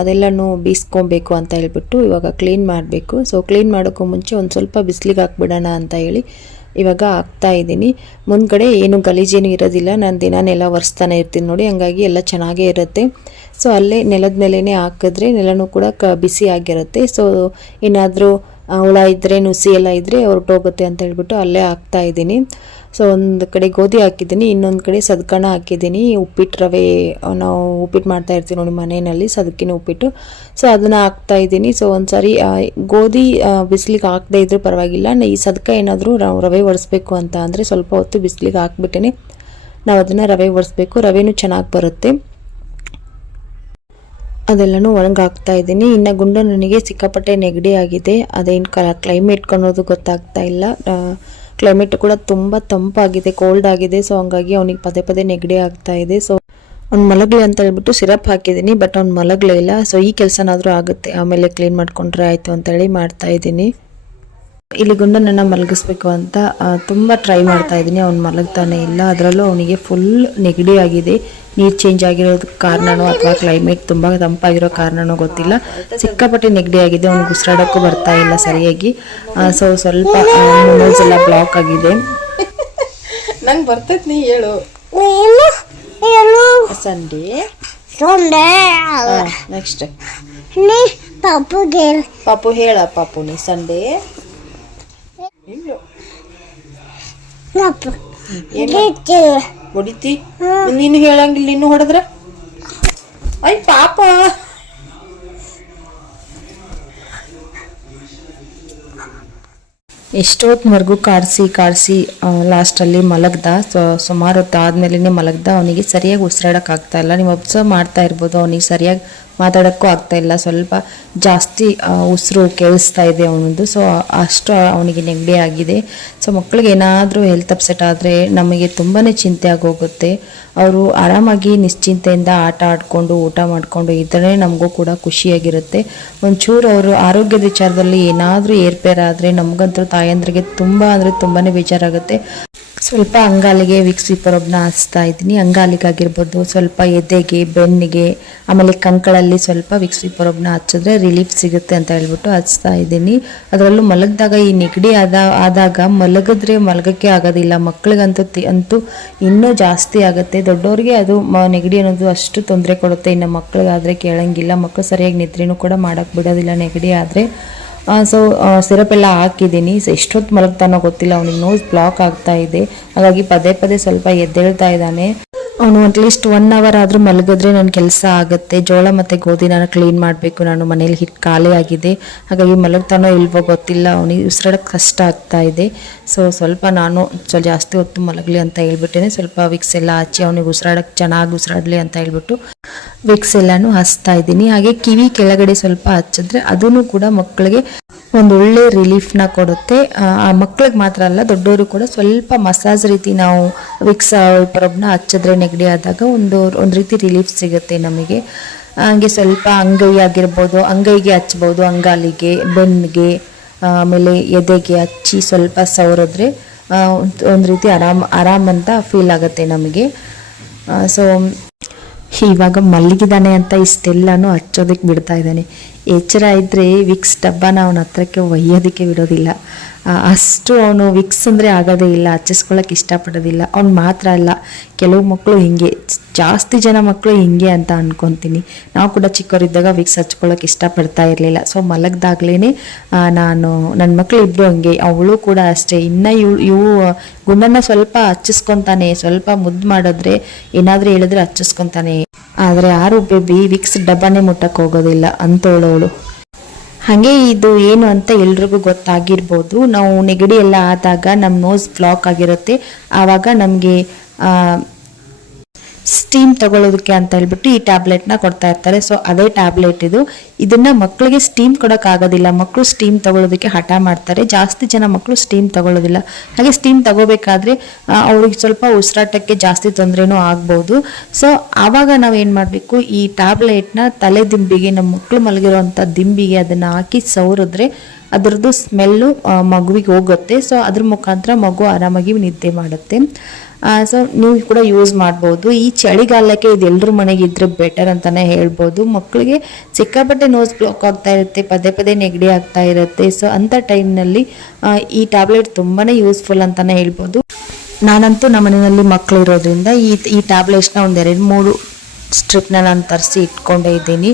ಅದೆಲ್ಲನೂ ಬೀಸ್ಕೊಬೇಕು ಅಂತ ಹೇಳ್ಬಿಟ್ಟು ಇವಾಗ ಕ್ಲೀನ್ ಮಾಡಬೇಕು. ಸೊ ಕ್ಲೀನ್ ಮಾಡೋಕ್ಕೂ ಮುಂಚೆ ಒಂದು ಸ್ವಲ್ಪ ಬಿಸಿಲಿಗೆ ಹಾಕ್ಬಿಡೋಣ ಅಂತ ಹೇಳಿ ಇವಾಗ ಹಾಕ್ತಾ ಇದ್ದೀನಿ. ಮುಂದ್ಗಡೆ ಏನು ಗಲೀಜೇನು ಇರೋದಿಲ್ಲ. ನಾನು ದಿನ ನೆಲ ಒರೆಸ್ತಾನೆ ಇರ್ತೀನಿ ನೋಡಿ. ಹಂಗಾಗಿ ಎಲ್ಲ ಚೆನ್ನಾಗೇ ಇರುತ್ತೆ. ಸೊ ಅಲ್ಲೇ ನೆಲದ ಮೇಲೇ ಹಾಕಿದ್ರೆ ನೆಲನೂ ಕೂಡ ಕ, ಬಿಸಿ ಆಗಿರುತ್ತೆ. ಸೊ ಏನಾದರೂ ಹುಳ ಇದ್ದರೆ ನುಸಿ ಎಲ್ಲ ಇದ್ದರೆ ಹೊರಟೋಗುತ್ತೆ ಅಂತ ಹೇಳ್ಬಿಟ್ಟು ಅಲ್ಲೇ ಹಾಕ್ತಾ ಇದ್ದೀನಿ. ಸೊ ಒಂದು ಕಡೆ ಗೋಧಿ ಹಾಕಿದ್ದೀನಿ, ಇನ್ನೊಂದು ಕಡೆ ಸದ್ಕಣ ಹಾಕಿದ್ದೀನಿ. ಉಪ್ಪಿಟ್ಟು ರವೆ ನಾವು ಉಪ್ಪಿಟ್ಟು ಮಾಡ್ತಾ ಇರ್ತೀವಿ ನೋಡಿ ಮನೆಯಲ್ಲಿ, ಸದಕಿನ ಉಪ್ಪಿಟ್ಟು. ಸೊ ಅದನ್ನು ಹಾಕ್ತಾ ಇದ್ದೀನಿ. ಸೊ ಒಂದು ಸಾರಿ ಗೋಧಿ ಬಿಸಿಲಿಗೆ ಹಾಕದೇ ಇದ್ರೂ ಪರವಾಗಿಲ್ಲ. ಈ ಸದ್ಕ ಏನಾದರೂ ರವೆ ಒರೆಸ್ಬೇಕು ಅಂತ ಅಂದರೆ ಸ್ವಲ್ಪ ಹೊತ್ತು ಬಿಸಿಲಿಗೆ ಹಾಕ್ಬಿಟ್ಟೇ ನಾವು ಅದನ್ನು ರವೆ ಒರೆಸ್ಬೇಕು ರವೆನೂ ಚೆನ್ನಾಗಿ ಬರುತ್ತೆ. ಅದೆಲ್ಲನೂ ಒಣಗಾಗ್ತಾ ಹಾಕ್ತಾ ಇದ್ದೀನಿ. ಇನ್ನು ಗುಂಡು ನನಗೆ ಸಿಕ್ಕಾಪಟ್ಟೆ ನೆಗಡಿ ಆಗಿದೆ. ಅದೇನು ಕ ಕ್ಲೈಮೇಟ್ ಅನ್ನೋದು ಗೊತ್ತಾಗ್ತಾ ಇಲ್ಲ. ಕ್ಲೈಮೇಟ್ ಕೂಡ ತುಂಬ ತಂಪಾಗಿದೆ ಕೋಲ್ಡ್ ಆಗಿದೆ. ಸೊ ಹಂಗಾಗಿ ಅವನಿಗೆ ಪದೇ ಪದೇ ನೆಗಡಿ ಆಗ್ತಾ ಇದೆ. ಸೊ ಅವ್ನು ಮಲಗಲಿ ಅಂತ ಹೇಳ್ಬಿಟ್ಟು ಸಿರಪ್ ಹಾಕಿದ್ದೀನಿ ಬಟ್ ಅವ್ನು ಮಲಗಲೇ ಇಲ್ಲ. ಸೊ ಈ ಕೆಲಸನಾದರೂ ಆಗುತ್ತೆ. ಆಮೇಲೆ ಕ್ಲೀನ್ ಮಾಡ್ಕೊಂಡ್ರೆ ಆಯಿತು ಅಂತೇಳಿ ಮಾಡ್ತಾ ಇದ್ದೀನಿ. ಇಲ್ಲಿ ಗುಂಡನನ್ನ ಮಲಗಿಸ್ಬೇಕು ಅಂತ ತುಂಬ ಟ್ರೈ ಮಾಡ್ತಾ ಇದ್ದೀನಿ. ಅವ್ನು ಮಲಗ್ತಾನೆ ಇಲ್ಲ. ಅದರಲ್ಲೂ ಅವನಿಗೆ ಫುಲ್ ನೆಗಡಿ ಆಗಿದೆ ನೀರು ಚೇಂಜ್ ಆಗಿರೋದು ಕಾರಣನೋ ಅಥವಾ ಕ್ಲೈಮೇಟ್ ತುಂಬ ತಂಪಾಗಿರೋ ಕಾರಣನೋ ಗೊತ್ತಿಲ್ಲ. ಸಿಕ್ಕಾಪಟ್ಟೆ ನೆಗಡಿ ಆಗಿದೆ ಅವ್ನಿಗೆ ಉಸಿರಾಡೋಕ್ಕೂ ಬರ್ತಾ ಇಲ್ಲ ಸರಿಯಾಗಿ. ಸೊ ಸ್ವಲ್ಪ ನೋಸ್ ಎಲ್ಲ ಬ್ಲಾಕ್ ಆಗಿದೆ. ನಂಗೆ ಬರ್ತೈತೆ ನೀ ಹೇಳು. ಸಂಡೆ. ಸಂಡೇ. ನೆಕ್ಸ್ಟ್ ನೀ ಪಪ್ಪುಗೆ ಪಾಪು ಹೇಳ ಪಾಪು ನೀ ಸಂಡೇ. ಹೊಡಿತಿ? ನೀನು ಹೇಳಂಗಿಲ್ಲ ನೀನು ಹೊಡೆದ್ರ? ಅಯ್ಯ ಪಾಪ. ಎಷ್ಟೊತ್ತಿನವರೆಗೂ ಕಾಡಿಸಿ ಕಾಡಿಸಿ ಲಾಸ್ಟಲ್ಲಿ ಮಲಗ್ದ. ಸೊ ಸುಮಾರು ಹೊತ್ತು ಆದಮೇಲೆ ಮಲಗ್ದ. ಅವನಿಗೆ ಸರಿಯಾಗಿ ಉಸಿರಾಡೋಕ್ಕಾಗ್ತಾ ಇಲ್ಲ. ನೀವು ಅಬ್ಸರ್ವ್ ಮಾಡ್ತಾ ಇರ್ಬೋದು. ಅವನಿಗೆ ಸರಿಯಾಗಿ ಮಾತಾಡೋಕ್ಕೂ ಆಗ್ತಾ ಇಲ್ಲ. ಸ್ವಲ್ಪ ಜಾಸ್ತಿ ಉಸಿರು ಕೇಳಿಸ್ತಾ ಇದೆ ಅವನದು ಸೊ ಅಷ್ಟು ಅವನಿಗೆ ನೆಗಡಿ ಆಗಿದೆ. ಸೊ ಮಕ್ಕಳಿಗೆ ಏನಾದರೂ ಹೆಲ್ತ್ ಅಪ್ಸೆಟ್ ಆದರೆ ನಮಗೆ ತುಂಬಾ ಚಿಂತೆ ಆಗೋಗುತ್ತೆ. ಅವರು ಆರಾಮಾಗಿ ನಿಶ್ಚಿಂತೆಯಿಂದ ಆಟ ಆಡಿಕೊಂಡು, ಊಟ ಮಾಡಿಕೊಂಡು ಇದ್ದರೆ ನಮಗೂ ಕೂಡ ಖುಷಿಯಾಗಿರುತ್ತೆ. ಒಂಚೂರು ಅವರು ಆರೋಗ್ಯದ ವಿಚಾರದಲ್ಲಿ ಏನಾದರೂ ಏರ್ಪೇರಾದರೆ ನಮಗಂತೂ ತಾಯಂದ್ರಿಗೆ ತುಂಬ ಅಂದರೆ ತುಂಬಾ ಬೇಜಾರಾಗುತ್ತೆ. ಸ್ವಲ್ಪ ಅಂಗಾಲಿಗೆ ವಿಕ್ಸ್ ವಿಪರೊಬ್ನ ಹಚ್ತಾ ಇದ್ದೀನಿ. ಅಂಗಾಲಿಗಾಗಿರ್ಬೋದು ಸ್ವಲ್ಪ ಎದೆಗೆ, ಬೆನ್ನಿಗೆ, ಆಮೇಲೆ ಕಂಕಳಲ್ಲಿ ಸ್ವಲ್ಪ ವಿಕ್ಸ್ ವಿಪರೊಬ್ನ ಹಚ್ಚಿದ್ರೆ ರಿಲೀಫ್ ಸಿಗುತ್ತೆ ಅಂತ ಹೇಳ್ಬಿಟ್ಟು ಹಚ್ತಾ ಇದ್ದೀನಿ. ಅದರಲ್ಲೂ ಮಲಗಿದಾಗ ಈ ನೆಗಡಿ ಆದ, ಆದಾಗ ಮಲಗಿದ್ರೆ ಮಲಗಕ್ಕೆ ಆಗೋದಿಲ್ಲ. ಮಕ್ಕಳಿಗಂತೂ ಅಂತೂ ಇನ್ನೂ ಜಾಸ್ತಿ ಆಗುತ್ತೆ. ದೊಡ್ಡವ್ರಿಗೆ ಅದು ನೆಗಡಿ ಅನ್ನೋದು ಅಷ್ಟು ತೊಂದರೆ ಕೊಡುತ್ತೆ. ಇನ್ನು ಮಕ್ಕಳಿಗಾದರೆ ಕೇಳೋಂಗಿಲ್ಲ. ಮಕ್ಕಳು ಸರಿಯಾಗಿ ನಿದ್ರೆನೂ ಕೂಡ ಮಾಡೋಕ್ಕೆ ಬಿಡೋದಿಲ್ಲ ನೆಗಡಿ ಆದರೆ. ಸೊ ಸಿರಪ್ ಎಲ್ಲ ಹಾಕಿದ್ದೀನಿ. ಸೊ ಎಷ್ಟೊತ್ತು ಮಲಗ್ತಾನೋ ಗೊತ್ತಿಲ್ಲ. ಅವನಿಗೆ ನೋಸ್ ಬ್ಲಾಕ್ ಆಗ್ತಾ ಇದೆ. ಹಾಗಾಗಿ ಪದೇ ಪದೇ ಸ್ವಲ್ಪ ಎದ್ದೇಳ್ತಾ ಇದ್ದಾನೆ. ಅವನು ಅಟ್ಲೀಸ್ಟ್ ಒನ್ ಅವರ್ ಆದರೂ ಮಲಗಿದ್ರೆ ನನ್ನ ಕೆಲಸ ಆಗುತ್ತೆ. ಜೋಳ ಮತ್ತು ಗೋಧಿ ನಾನು ಕ್ಲೀನ್ ಮಾಡಬೇಕು. ನಾನು ಮನೇಲಿ ಹಿಟ್ಟು ಖಾಲಿ ಆಗಿದೆ. ಹಾಗಾಗಿ ಮಲಗ್ತಾನೋ ಇಲ್ವೋ ಗೊತ್ತಿಲ್ಲ. ಅವನಿಗೆ ಉಸಿರಾಡೋಕ್ಕೆ ಕಷ್ಟ ಆಗ್ತಾ ಇದೆ. ಸೊ ಸ್ವಲ್ಪ ನಾನು ಸ್ವಲ್ಪ ಜಾಸ್ತಿ ಹೊತ್ತು ಮಲಗಲಿ ಅಂತ ಹೇಳ್ಬಿಟ್ಟೇನೆ. ಸ್ವಲ್ಪ ವಿಕ್ಸ್ ಎಲ್ಲ ಹಚ್ಚಿ ಅವನಿಗೆ ಉಸಿರಾಡೋಕ್ಕೆ ಚೆನ್ನಾಗಿ ಉಸಿರಾಡಲಿ ಅಂತ ಹೇಳ್ಬಿಟ್ಟು ವಿಕ್ಸ್ ಎಲ್ಲಾನು ಹಚ್ತಾ ಇದ್ದೀನಿ. ಹಾಗೆ ಕಿವಿ ಕೆಳಗಡೆ ಸ್ವಲ್ಪ ಹಚ್ಚಿದ್ರೆ ಅದನ್ನು ಕೂಡ ಮಕ್ಕಳಿಗೆ ಒಂದು ಒಳ್ಳೆ ರಿಲೀಫ್ನ ಕೊಡುತ್ತೆ. ಆ, ಆ ಮಕ್ಕಳಿಗೆ ಮಾತ್ರ ಅಲ್ಲ ದೊಡ್ಡವರು ಕೂಡ ಸ್ವಲ್ಪ ಮಸಾಜ್ ರೀತಿ ನಾವು ವಿಕ್ಸ್ ಪರಬ್ನ ಹಚ್ಚಿದ್ರೆ ನೆಗಡಿ ಆದಾಗ ಒಂದು ಒಂದು ರೀತಿ ರಿಲೀಫ್ ಸಿಗುತ್ತೆ ನಮಗೆ. ಹಾಗೆ ಸ್ವಲ್ಪ ಅಂಗೈ ಆಗಿರ್ಬೋದು ಅಂಗೈಗೆ ಹಚ್ಬೋದು ಅಂಗಾಲಿಗೆ ಬೆನ್ನಿಗೆ ಆಮೇಲೆ ಎದೆಗೆ ಹಚ್ಚಿ ಸ್ವಲ್ಪ ಸವರಿದ್ರೆ ಒಂದು ರೀತಿ ಆರಾಮ್ ಆರಾಮ್ ಅಂತ ಫೀಲ್ ಆಗುತ್ತೆ ನಮಗೆ. ಸೊ ಇವಾಗ ಮಲಗಿದಾನೆ ಅಂತ ಇಷ್ಟೆಲ್ಲಾನು ಹಚ್ಚೋದಕ್ಕೆ ಬಿಡ್ತಾ ಇದ್ದಾನೆ. ಎಚ್ಚರ ಇದ್ದರೆ ವಿಕ್ಸ್ ಡಬ್ಬನ ಅವನ ಹತ್ರಕ್ಕೆ ಒಯ್ಯೋದಕ್ಕೆ ಬಿಡೋದಿಲ್ಲ ಅಷ್ಟು ಅವನು ವಿಕ್ಸ್ ಅಂದರೆ ಆಗೋದೇ ಇಲ್ಲ ಹಚ್ಚಿಸ್ಕೊಳ್ಳೋಕೆ ಇಷ್ಟಪಡೋದಿಲ್ಲ. ಅವ್ನು ಮಾತ್ರ ಅಲ್ಲ, ಕೆಲವು ಮಕ್ಕಳು ಹಿಂಗೆ, ಜಾಸ್ತಿ ಜನ ಮಕ್ಕಳು ಹಿಂಗೆ ಅಂತ ಅಂದ್ಕೊತೀನಿ ನಾವು ಕೂಡ ಚಿಕ್ಕವರಿದ್ದಾಗ ವಿಕ್ಸ್ ಹಚ್ಕೊಳ್ಳೋಕೆ ಇಷ್ಟಪಡ್ತಾ ಇರಲಿಲ್ಲ. ಸೊ ಮಲಗ್ದಾಗ್ಲೇ ನಾನು ನನ್ನ ಮಕ್ಕಳು ಇಬ್ಬರು ಹಂಗೆ, ಅವಳು ಕೂಡ ಅಷ್ಟೇ. ಇನ್ನೂ ಇವು ಇವು, ಗುಂಡನ್ನ ಸ್ವಲ್ಪ ಹಚ್ಚಿಸ್ಕೊತಾನೆ, ಸ್ವಲ್ಪ ಮುದ್ದು ಮಾಡಿದ್ರೆ ಏನಾದರೂ ಹೇಳಿದ್ರೆ ಹಚ್ಚಿಸ್ಕೊತಾನೆ. ಆದರೆ ಆರು ಬೇಬಿ ವಿಕ್ಸ್ ಡಬ್ಬನೇ ಮುಟ್ಟಕ್ಕೆ ಹೋಗೋದಿಲ್ಲ, ಅಂತೋಳೋಳು. ಹಾಗೆ ಇದು ಏನು ಅಂತ ಎಲ್ರಿಗೂ ಗೊತ್ತಾಗಿರ್ಬೋದು. ನಾವು ನೆಗಡಿ ಎಲ್ಲ ಆದಾಗ ನಮ್ಮ ನೋಸ್ ಬ್ಲಾಕ್ ಆಗಿರುತ್ತೆ. ಆವಾಗ ನಮಗೆ ಸ್ಟೀಮ್ ತಗೊಳ್ಳೋದಕ್ಕೆ ಅಂತ ಹೇಳ್ಬಿಟ್ಟು ಈ ಟ್ಯಾಬ್ಲೆಟ್ನ ಕೊಡ್ತಾ ಇರ್ತಾರೆ. ಸೊ ಅದೇ ಟ್ಯಾಬ್ಲೆಟ್ ಇದು. ಇದನ್ನ ಮಕ್ಕಳಿಗೆ ಸ್ಟೀಮ್ ಕೊಡೋಕ್ಕಾಗೋದಿಲ್ಲ. ಮಕ್ಕಳು ಸ್ಟೀಮ್ ತಗೊಳ್ಳೋದಕ್ಕೆ ಹಠ ಮಾಡ್ತಾರೆ. ಜಾಸ್ತಿ ಜನ ಮಕ್ಕಳು ಸ್ಟೀಮ್ ತಗೊಳ್ಳೋದಿಲ್ಲ. ಹಾಗೆ ಸ್ಟೀಮ್ ತಗೋಬೇಕಾದ್ರೆ ಅವ್ರಿಗೆ ಸ್ವಲ್ಪ ಉಸಿರಾಟಕ್ಕೆ ಜಾಸ್ತಿ ತೊಂದರೆನೂ ಆಗ್ಬೋದು. ಸೊ ಆವಾಗ ನಾವು ಏನು ಮಾಡಬೇಕು? ಈ ಟ್ಯಾಬ್ಲೆಟ್ನ ತಲೆ ದಿಂಬಿಗೆ, ನಮ್ಮ ಮಕ್ಕಳು ಮಲಗಿರೋವಂಥ ದಿಂಬಿಗೆ ಅದನ್ನು ಹಾಕಿ ಸವರಿದ್ರೆ ಅದರದ್ದು ಸ್ಮೆಲ್ಲು ಮಗುವಿಗೆ ಹೋಗುತ್ತೆ. ಸೊ ಅದ್ರ ಮುಖಾಂತರ ಮಗು ಆರಾಮಾಗಿ ನಿದ್ದೆ ಮಾಡುತ್ತೆ. ಸೊ ನೀವು ಕೂಡ ಯೂಸ್ ಮಾಡ್ಬೋದು. ಈ ಚಳಿಗಾಲಕ್ಕೆ ಇದೆಲ್ಲರ ಮನೆಗೆ ಇದ್ರೆ ಬೆಟರ್ ಅಂತಾನೆ ಹೇಳ್ಬೋದು. ಮಕ್ಕಳಿಗೆ ಸಿಕ್ಕಾಪಟ್ಟೆ ನೋಸ್ ಬ್ಲಾಕ್ ಆಗ್ತಾ ಇರುತ್ತೆ, ಪದೇ ಪದೇ ನೆಗಡಿ ಆಗ್ತಾ ಇರುತ್ತೆ. ಸೊ ಅಂಥ ಟೈಮ್ನಲ್ಲಿ ಈ ಟ್ಯಾಬ್ಲೆಟ್ ತುಂಬಾ ಯೂಸ್ಫುಲ್ ಅಂತಾನೆ ಹೇಳ್ಬೋದು. ನಾನಂತೂ ನಮ್ಮ ಮನೆಯಲ್ಲಿ ಮಕ್ಕಳು ಇರೋದ್ರಿಂದ ಈ ಈ ಟ್ಯಾಬ್ಲೆಟ್ಸ್ನ ಒಂದು ಎರಡು, ಮೂರು ಸ್ಟ್ರಿಪ್ನ ನಾನು ತರಿಸಿ ಇಟ್ಕೊಂಡೇ ಇದ್ದೀನಿ.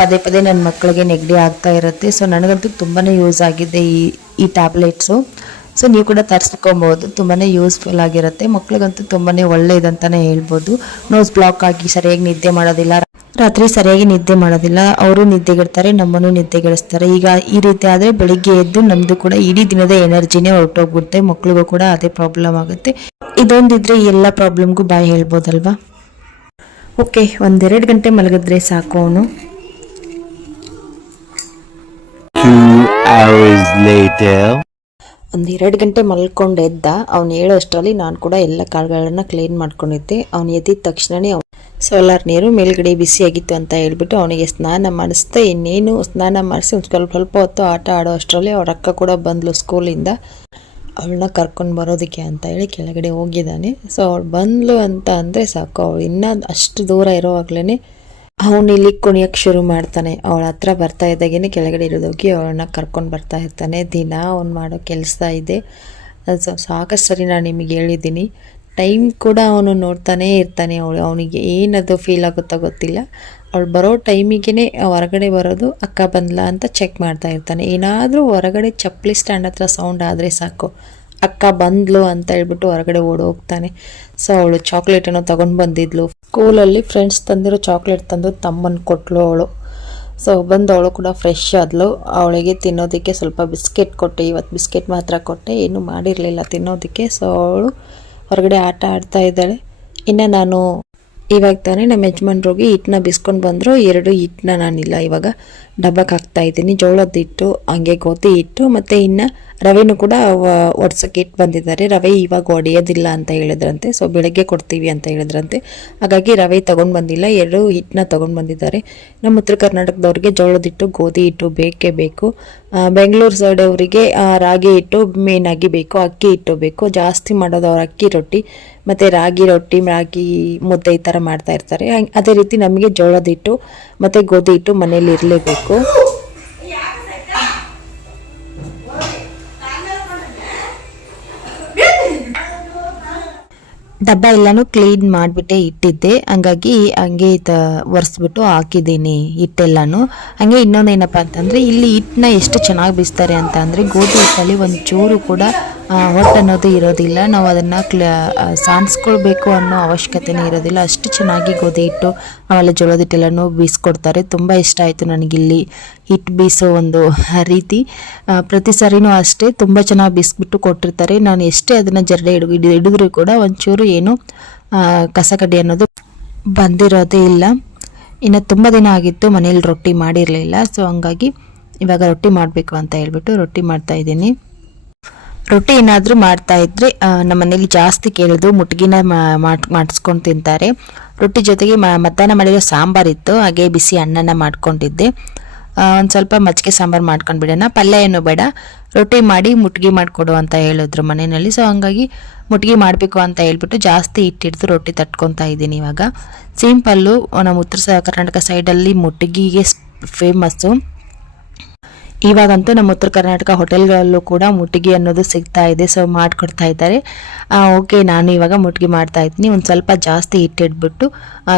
ಪದೇ ಪದೇ ನನ್ನ ಮಕ್ಕಳಿಗೆ ನೆಗಡಿ ಆಗ್ತಾ ಇರುತ್ತೆ. ಸೊ ನನಗಂತೂ ತುಂಬಾ ಯೂಸ್ ಆಗಿದೆ ಈ ಈ ಟ್ಯಾಬ್ಲೆಟ್ಸು ಸೊ ನೀವು ಕೂಡ ತರಿಸ್ಕೊಬೋದು. ತುಂಬಾ ಯೂಸ್ಫುಲ್ ಆಗಿರುತ್ತೆ. ಮಕ್ಳಿಗಂತೂ ತುಂಬಾ ಒಳ್ಳೆಯದಂತಲೇ ಹೇಳ್ಬೋದು. ನೋಸ್ ಬ್ಲಾಕ್ ಆಗಿ ಸರಿಯಾಗಿ ನಿದ್ದೆ ಮಾಡೋದಿಲ್ಲ. ರಾತ್ರಿ ಸರಿಯಾಗಿ ನಿದ್ದೆ ಮಾಡೋದಿಲ್ಲ. ಅವರು ನಿದ್ದೆಗೆಡ್ತಾರೆ, ನಮ್ಮನ್ನು ನಿದ್ದೆಗೆಡಿಸ್ತಾರೆ. ಈಗ ಈ ರೀತಿ ಆದರೆ ಬೆಳಿಗ್ಗೆ ಎದ್ದು ನಮ್ಮದು ಕೂಡ ಇಡೀ ದಿನದ ಎನರ್ಜಿನೇ ಹೊರಟೋಗ್ಬಿಡುತ್ತೆ. ಮಕ್ಳಿಗೂ ಕೂಡ ಅದೇ ಪ್ರಾಬ್ಲಮ್ ಆಗುತ್ತೆ. ಇದೊಂದಿದ್ರೆ ಎಲ್ಲ ಪ್ರಾಬ್ಲಮ್ಗೂ ಬಾಯ್ ಹೇಳ್ಬೋದಲ್ವಾ? ಓಕೆ ಒಂದೆರಡು ಗಂಟೆ ಮಲಗಿದ್ರೆ ಸಾಕು ಅವನು. Hours later. ಒಂದು ಎರಡು ಗಂಟೆ ಮಲ್ಕೊಂಡು ಎದ್ದ ಅವ್ನು ಹೇಳೋ ಅಷ್ಟರಲ್ಲಿ ನಾನು ಕೂಡ ಎಲ್ಲ ಕಾಳುಗಳನ್ನು ಕ್ಲೀನ್ ಮಾಡ್ಕೊಂಡಿದ್ದೆ. ಅವ್ನು ಎದ್ದಿದ ತಕ್ಷಣನೇ ಅವ್ನು ಸೋಲಾರ್ ನೀರು ಮೇಲ್ಗಡೆ ಬಿಸಿಯಾಗಿತ್ತು ಅಂತ ಹೇಳ್ಬಿಟ್ಟು ಅವನಿಗೆ ಸ್ನಾನ ಮಾಡಿಸ್ದೆ. ಇನ್ನೇನು ಸ್ನಾನ ಮಾಡಿಸಿ ಒಂದು ಸ್ವಲ್ಪ ಸ್ವಲ್ಪ ಹೊತ್ತು ಆಟ ಆಡೋ ಅಷ್ಟರಲ್ಲಿ ಅವ್ರ ಅಕ್ಕ ಕೂಡ ಬಂದ್ಲು ಸ್ಕೂಲಿಂದ. ಅವಳನ್ನ ಕರ್ಕೊಂಡು ಬರೋದಕ್ಕೆ ಅಂತ ಹೇಳಿ ಕೆಳಗಡೆ ಹೋಗಿದ್ದಾನೆ. ಸೊ ಅವಳು ಬಂದ್ಲು ಅಂತ ಅಂದರೆ ಸಾಕು. ಅವಳು ಇನ್ನೂ ಅಷ್ಟು ದೂರ ಇರೋವಾಗ್ಲೇ ಅವನು ಇಲ್ಲಿ ಕುಣಿಯಕ್ಕೆ ಶುರು ಮಾಡ್ತಾನೆ. ಅವಳ ಹತ್ರ ಬರ್ತಾ ಇದ್ದಾಗೇನೆ ಕೆಳಗಡೆ ಇರೋದೋಗಿ ಅವಳನ್ನ ಕರ್ಕೊಂಡು ಬರ್ತಾ ಇರ್ತಾನೆ. ದಿನ ಅವ್ನು ಮಾಡೋ ಕೆಲಸ ಇದೆ. ಸೊ- ಸಾಕಷ್ಟು ಸರಿ ನಾನು ನಿಮಗೆ ಹೇಳಿದ್ದೀನಿ. ಟೈಮ್ ಕೂಡ ಅವನು ನೋಡ್ತಾನೇ ಇರ್ತಾನೆ ಅವಳು. ಅವನಿಗೆ ಏನದು ಫೀಲ್ ಆಗುತ್ತೋ ಗೊತ್ತಿಲ್ಲ. ಅವಳು ಬರೋ ಟೈಮಿಗೆ ಹೊರಗಡೆ ಬರೋದು ಅಕ್ಕ ಬಂದ್ಲಾ ಅಂತ ಚೆಕ್ ಮಾಡ್ತಾ ಇರ್ತಾನೆ. ಏನಾದರೂ ಹೊರಗಡೆ ಚಪ್ಪಲಿ ಸ್ಟ್ಯಾಂಡ್ ಹತ್ರ ಸೌಂಡ್ ಆದರೆ ಸಾಕು. ಅಕ್ಕ ಬಂದ್ಲು ಅಂತ ಹೇಳ್ಬಿಟ್ಟು ಹೊರಗಡೆ ಓಡೋಗ್ತಾನೆ ಸೊ ಅವಳು ಚಾಕ್ಲೇಟನ್ನು ತೊಗೊಂಡು ಬಂದಿದ್ಲು. ಸ್ಕೂಲಲ್ಲಿ ಫ್ರೆಂಡ್ಸ್ ತಂದಿರೋ ಚಾಕ್ಲೇಟ್ ತಂದು ತಮ್ಮನ ಕೊಟ್ಲು ಅವಳು. ಸೊ ಬಂದು ಅವಳು ಕೂಡ ಫ್ರೆಶ್ ಆದಳು ಅವಳಿಗೆ ತಿನ್ನೋದಕ್ಕೆ ಸ್ವಲ್ಪ ಬಿಸ್ಕೆಟ್ ಕೊಟ್ಟೆ. ಇವತ್ತು ಬಿಸ್ಕೆಟ್ ಮಾತ್ರ ಕೊಟ್ಟೆ. ಏನು ಮಾಡಿರಲಿಲ್ಲ ತಿನ್ನೋದಕ್ಕೆ. ಸೊ ಅವಳು ಹೊರಗಡೆ ಆಟ ಆಡ್ತಾ ಇದ್ದಾಳೆ. ಇನ್ನು ನಾನು ಇವಾಗ ತಾನೇ ನಮ್ಮ ಯಜಮಾನ್ರೋಗಿ ಹಿಟ್ಟನ್ನ ಬಿಸ್ಕೊಂಡು ಬಂದರು. ಎರಡು ಹಿಟ್ಟನ್ನ ನಾನಿಲ್ಲ, ಇವಾಗ ಡಬ್ಬಕ್ಕೆ ಹಾಕ್ತಾ ಇದ್ದೀನಿ. ಜೋಳದ ಹಿಟ್ಟು, ಹಂಗೆ ಗೋಧಿ ಹಿಟ್ಟು ಮತ್ತು ಇನ್ನು ರವೆನೂ ಕೂಡ ಒಡ್ಸೋಕ್ಕೆ ಇಟ್ಟು ಬಂದಿದ್ದಾರೆ. ರವೆ ಇವಾಗ ಒಡೆಯೋದಿಲ್ಲ ಅಂತ ಹೇಳಿದ್ರಂತೆ. ಸೊ ಬೆಳಗ್ಗೆ ಕೊಡ್ತೀವಿ ಅಂತ ಹೇಳಿದ್ರಂತೆ. ಹಾಗಾಗಿ ರವೆ ತೊಗೊಂಡು ಬಂದಿಲ್ಲ. ಎರಡು ಹಿಟ್ಟನ್ನ ತೊಗೊಂಡು ಬಂದಿದ್ದಾರೆ. ನಮ್ಮ ಉತ್ತರ ಕರ್ನಾಟಕದವ್ರಿಗೆ ಜೋಳದ ಹಿಟ್ಟು, ಗೋಧಿ ಹಿಟ್ಟು ಬೇಕೇ ಬೇಕು. ಬೆಂಗಳೂರು ಸೈಡ್ ಅವರಿಗೆ ರಾಗಿ ಹಿಟ್ಟು ಮೇನಾಗಿ ಬೇಕು. ಅಕ್ಕಿ ಹಿಟ್ಟು ಬೇಕು. ಜಾಸ್ತಿ ಮಾಡೋದು ಅಕ್ಕಿ ರೊಟ್ಟಿ. ಮತ್ತು ರಾಗಿ ರೊಟ್ಟಿ, ರಾಗಿ ಮುದ್ದೆ ಈ ಥರ ಮಾಡ್ತಾ ಇರ್ತಾರೆ. ಅದೇ ರೀತಿ ನಮಗೆ ಜೋಳದ ಹಿಟ್ಟು ಮತ್ತು ಗೋಧಿ ಹಿಟ್ಟು ಮನೇಲಿ ಇರಲೇಬೇಕು. ಡಬ್ಬ ಎಲ್ಲಾನು ಕ್ಲೀನ್ ಮಾಡಿಬಿಟ್ಟೆ ಇಟ್ಟಿದ್ದೆ. ಹಂಗಾಗಿ ಹಂಗೆ ಒರೆಸ್ಬಿಟ್ಟು ಹಾಕಿದ್ದೀನಿ ಹಿಟ್ಟೆಲ್ಲಾನು. ಹಂಗೆ ಇನ್ನೊಂದು ಏನಪ್ಪ ಅಂತಂದರೆ ಇಲ್ಲಿ ಹಿಟ್ಟನ್ನ ಎಷ್ಟು ಚೆನ್ನಾಗಿ ಬೀಸ್ತಾರೆ ಅಂತ ಅಂದರೆ ಗೋಧಿ ಹಿಟ್ಟಲ್ಲಿ ಒಂದು ಚೂರು ಕೂಡ ಹೊಟ್ಟು ಅನ್ನೋದು ಇರೋದಿಲ್ಲ. ನಾವು ಅದನ್ನು ಕ್ಲ ಸಾನ್ಸ್ಕೊಳ್ಬೇಕು ಅನ್ನೋ ಅವಶ್ಯಕತೆನೇ ಇರೋದಿಲ್ಲ. ಅಷ್ಟು ಚೆನ್ನಾಗಿ ಗೋಧಿ ಹಿಟ್ಟು, ಆಮೇಲೆ ಜೋಳದ ಹಿಟ್ಟೆಲ್ಲನೂ ಬೀಸ್ಕೊಡ್ತಾರೆ. ತುಂಬ ಇಷ್ಟ ಆಯಿತು ನನಗಿಲ್ಲಿ ಹಿಟ್ಟು ಬೀಸೋ ಒಂದು ರೀತಿ. ಪ್ರತಿ ಸಾರಿನೂ ಅಷ್ಟೇ, ತುಂಬ ಚೆನ್ನಾಗಿ ಬೀಸ್ಬಿಟ್ಟು ಕೊಟ್ಟಿರ್ತಾರೆ. ನಾನು ಎಷ್ಟೇ ಅದನ್ನು ಜರಡೆ ಹಿಡಿದು ಹಿಡಿದು ಹಿಡಿದ್ರೂ ಕೂಡ ಒಂಚೂರು ಏನು ಕಸಕಡ್ಡಿ ಕಸ ಕಡ್ಡಿ ಅನ್ನೋದು ಬಂದಿರೋದೇ ಇಲ್ಲ. ಇನ್ನು ತುಂಬ ದಿನ ಆಗಿತ್ತು, ಮನೇಲಿ ರೊಟ್ಟಿ ಮಾಡಿರಲಿಲ್ಲ. ಸೊ, ಹಂಗಾಗಿ ಇವಾಗ ರೊಟ್ಟಿ ಮಾಡಬೇಕು ಅಂತ ಹೇಳ್ಬಿಟ್ಟು ರೊಟ್ಟಿ ಮಾಡ್ತಾ ಇದ್ದೀನಿ. ರೊಟ್ಟಿ ಏನಾದರೂ ಮಾಡ್ತಾ ಇದ್ರೆ ಆ, ನಮ್ಮ ಮನೇಲಿ ಜಾಸ್ತಿ ಕೇಳೋದು ಮುಟ್ಗಿನ ಮಾಡ್ ಮಾಡಿಸ್ಕೊಂಡು ತಿಂತಾರೆ. ರೊಟ್ಟಿ ಜೊತೆಗೆ ಮಧ್ಯಾಹ್ನ ಮಾಡಿರೋ ಸಾಂಬಾರಿತ್ತು ಹಾಗೆ ಬಿಸಿ ಅನ್ನನ ಮಾಡ್ಕೊಂಡಿದ್ದೆ. ಒಂದು ಸ್ವಲ್ಪ ಮಜ್ಜಿಗೆ ಸಾಂಬಾರು ಮಾಡ್ಕೊಂಡು ಬಿಡೋಣ. ಪಲ್ಯ ಏನು ಬೇಡ ರೊಟ್ಟಿ ಮಾಡಿ ಮುಟ್ಗಿ ಮಾಡಿಕೊಡು ಅಂತ ಹೇಳಿದ್ರು ಮನೆಯಲ್ಲಿ. ಸೊ ಹಂಗಾಗಿ ಮುಟ್ಗಿ ಮಾಡಬೇಕು ಅಂತ ಹೇಳ್ಬಿಟ್ಟು ಜಾಸ್ತಿ ಹಿಟ್ಟಿಡ್ದು ರೊಟ್ಟಿ ತಟ್ಕೊತಾ ಇದ್ದೀನಿ ಇವಾಗ. ಸಿಂಪಲ್ಲು ನಮ್ಮ ಉತ್ತರ ಕರ್ನಾಟಕ ಸೈಡಲ್ಲಿ ಮುಟ್ಗಿಗೆ ಫೇಮಸ್ಸು ಇವಾಗಂತೂ ನಮ್ಮ ಉತ್ತರ ಕರ್ನಾಟಕ ಹೋಟೆಲ್ಗಳಲ್ಲೂ ಕೂಡ ಮುಟ್ಟಿಗೆ ಅನ್ನೋದು ಸಿಗ್ತಾ ಇದೆ ಸೊ ಮಾಡಿಕೊಡ್ತಾ ಇದ್ದಾರೆ. ಓಕೆ ನಾನು ಇವಾಗ ಮುಟ್ಟಿಗೆ ಮಾಡ್ತಾ ಇದ್ದೀನಿ. ಒಂದು ಸ್ವಲ್ಪ ಜಾಸ್ತಿ ಹಿಟ್ಟಿಟ್ಬಿಟ್ಟು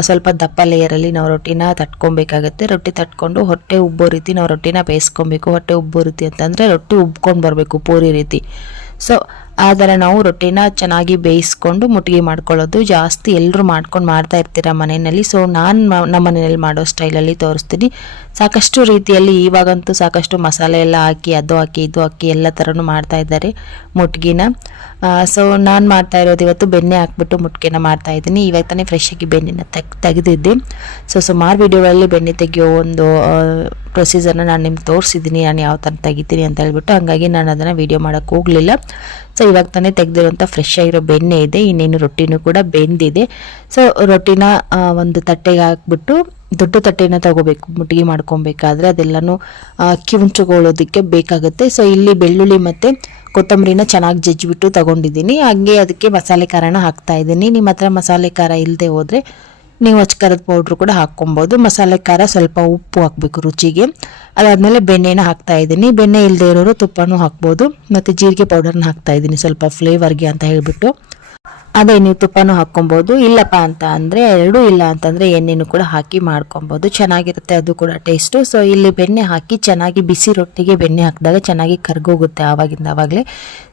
ಸ್ವಲ್ಪ ದಪ್ಪ ಲೇಯರಲ್ಲಿ ನಾವು ರೊಟ್ಟಿನ ತಟ್ಕೊಬೇಕಾಗುತ್ತೆ. ರೊಟ್ಟಿ ತಟ್ಕೊಂಡು ಹೊಟ್ಟೆ ಉಬ್ಬೋ ರೀತಿ ನಾವು ರೊಟ್ಟಿನ ಬೇಯಿಸ್ಕೊಬೇಕು. ಹೊಟ್ಟೆ ಉಬ್ಬೋ ರೀತಿ ಅಂತಂದರೆ ರೊಟ್ಟಿ ಉಬ್ಕೊಂಡು ಬರಬೇಕು ಪೂರಿ ರೀತಿ. ಸೊ ಆ ನಾವು ರೊಟ್ಟಿನ ಚೆನ್ನಾಗಿ ಬೇಯಿಸ್ಕೊಂಡು ಮುಟ್ಟಿಗೆ ಮಾಡ್ಕೊಳ್ಳೋದು ಜಾಸ್ತಿ ಎಲ್ಲರೂ ಮಾಡ್ಕೊಂಡು ಮಾಡ್ತಾ ಇರ್ತೀರ ಮನೆಯಲ್ಲಿ. ಸೊ ನಾನು ನಮ್ಮ ಮನೆಯಲ್ಲಿ ಮಾಡೋ ಸ್ಟೈಲಲ್ಲಿ ತೋರಿಸ್ತೀನಿ. ಸಾಕಷ್ಟು ರೀತಿಯಲ್ಲಿ ಇವಾಗಂತೂ ಸಾಕಷ್ಟು ಮಸಾಲೆ ಎಲ್ಲ ಹಾಕಿ, ಅದು ಹಾಕಿ, ಇದು ಹಾಕಿ ಎಲ್ಲ ಥರನೂ ಮಾಡ್ತಾ ಇದ್ದಾರೆ ಮುಟ್ಗಿನ. ಸೊ ನಾನು ಮಾಡ್ತಾ ಇರೋದು ಇವತ್ತು ಬೆಣ್ಣೆ ಹಾಕ್ಬಿಟ್ಟು ಮುಟ್ಗೆನ ಮಾಡ್ತಾ ಇದ್ದೀನಿ. ಇವಾಗ ತಾನೇ ಫ್ರೆಶ್ ಆಗಿ ಬೆಣ್ಣೆನ ತೆಗ್, ತೆಗೆದಿದ್ದೆ. ಸೊ ಸುಮಾರು ವೀಡಿಯೋಗಳಲ್ಲಿ ಬೆಣ್ಣೆ ತೆಗೆಯೋ ಒಂದು ಪ್ರೊಸೀಜರ್ನ ನಾನು ನಿಮ್ಗೆ ತೋರಿಸಿದ್ದೀನಿ ನಾನು ಯಾವ ಥರ ತೆಗಿತೀನಿ ಅಂತ ಹೇಳ್ಬಿಟ್ಟು ಹಂಗಾಗಿ ನಾನು ಅದನ್ನು ವೀಡಿಯೋ ಮಾಡೋಕ್ಕೆ ಹೋಗಲಿಲ್ಲ. ಸೊ ಇವಾಗ ತಾನೇ ತೆಗೆದಿರೋಂಥ ಫ್ರೆಶ್ ಆಗಿರೋ ಬೆಣ್ಣೆ ಇದೆ, ಇನ್ನೇನು ರೊಟ್ಟಿನೂ ಕೂಡ ಬೆಂದಿದೆ. ಸೊ ರೊಟ್ಟಿನ ಒಂದು ತಟ್ಟೆಗೆ ಹಾಕ್ಬಿಟ್ಟು ದೊಡ್ಡ ತಟ್ಟೆನ ತಗೋಬೇಕು ಮುಟ್ಟಿಗೆ ಮಾಡ್ಕೊಬೇಕಾದ್ರೆ ಅದೆಲ್ಲನೂ ಅಕ್ಕಿ ಮುಂಚುಕೊಳ್ಳೋದಕ್ಕೆ ಬೇಕಾಗುತ್ತೆ. ಸೊ ಇಲ್ಲಿ ಬೆಳ್ಳುಳ್ಳಿ ಮತ್ತು ಕೊತ್ತಂಬರಿನ ಚೆನ್ನಾಗಿ ಜಜ್ಜಿಬಿಟ್ಟು ತಗೊಂಡಿದ್ದೀನಿ. ಹಾಗೆ ಅದಕ್ಕೆ ಮಸಾಲೆ ಖಾರನ ಹಾಕ್ತಾ ಇದ್ದೀನಿ. ನಿಮ್ಮ ಹತ್ರ ಮಸಾಲೆ ಖಾರ ಇಲ್ಲದೆ ಹೋದರೆ ನೀವು ಅಚ್ಕಾರದ ಪೌಡ್ರು ಕೂಡ ಹಾಕ್ಕೊಬೋದು. ಮಸಾಲೆ ಖಾರ ಸ್ವಲ್ಪ ಉಪ್ಪು ಹಾಕಬೇಕು ರುಚಿಗೆ. ಅದಾದಮೇಲೆ ಬೆಣ್ಣೆನ ಹಾಕ್ತಾ ಇದ್ದೀನಿ. ಬೆಣ್ಣೆ ಇಲ್ಲದೆ ಇರೋರು ತುಪ್ಪನೂ ಹಾಕ್ಬೋದು. ಮತ್ತು ಜೀರಿಗೆ ಪೌಡರ್ನ ಹಾಕ್ತಾ ಇದ್ದೀನಿ. ಸ್ವಲ್ಪ ಫ್ಲೇವರ್ಗೆ ಅಂತ ಹೇಳ್ಬಿಟ್ಟು. ಅದೇ ನೀವು ತುಪ್ಪನೂ ಹಾಕ್ಕೊಬೋದು, ಇಲ್ಲಪ್ಪ ಅಂತ ಅಂದರೆ ಎರಡೂ ಇಲ್ಲ ಅಂತಂದರೆ ಎಣ್ಣೆನೂ ಕೂಡ ಹಾಕಿ ಮಾಡ್ಕೊಬೋದು. ಚೆನ್ನಾಗಿರುತ್ತೆ ಅದು ಕೂಡ ಟೇಸ್ಟು ಸೊ ಇಲ್ಲಿ ಬೆಣ್ಣೆ ಹಾಕಿ ಚೆನ್ನಾಗಿ ಬಿಸಿ ರೊಟ್ಟಿಗೆ ಬೆಣ್ಣೆ ಹಾಕಿದಾಗ ಚೆನ್ನಾಗಿ ಕರ್ಗೋಗುತ್ತೆ ಆವಾಗಿಂದ ಆವಾಗಲೇ.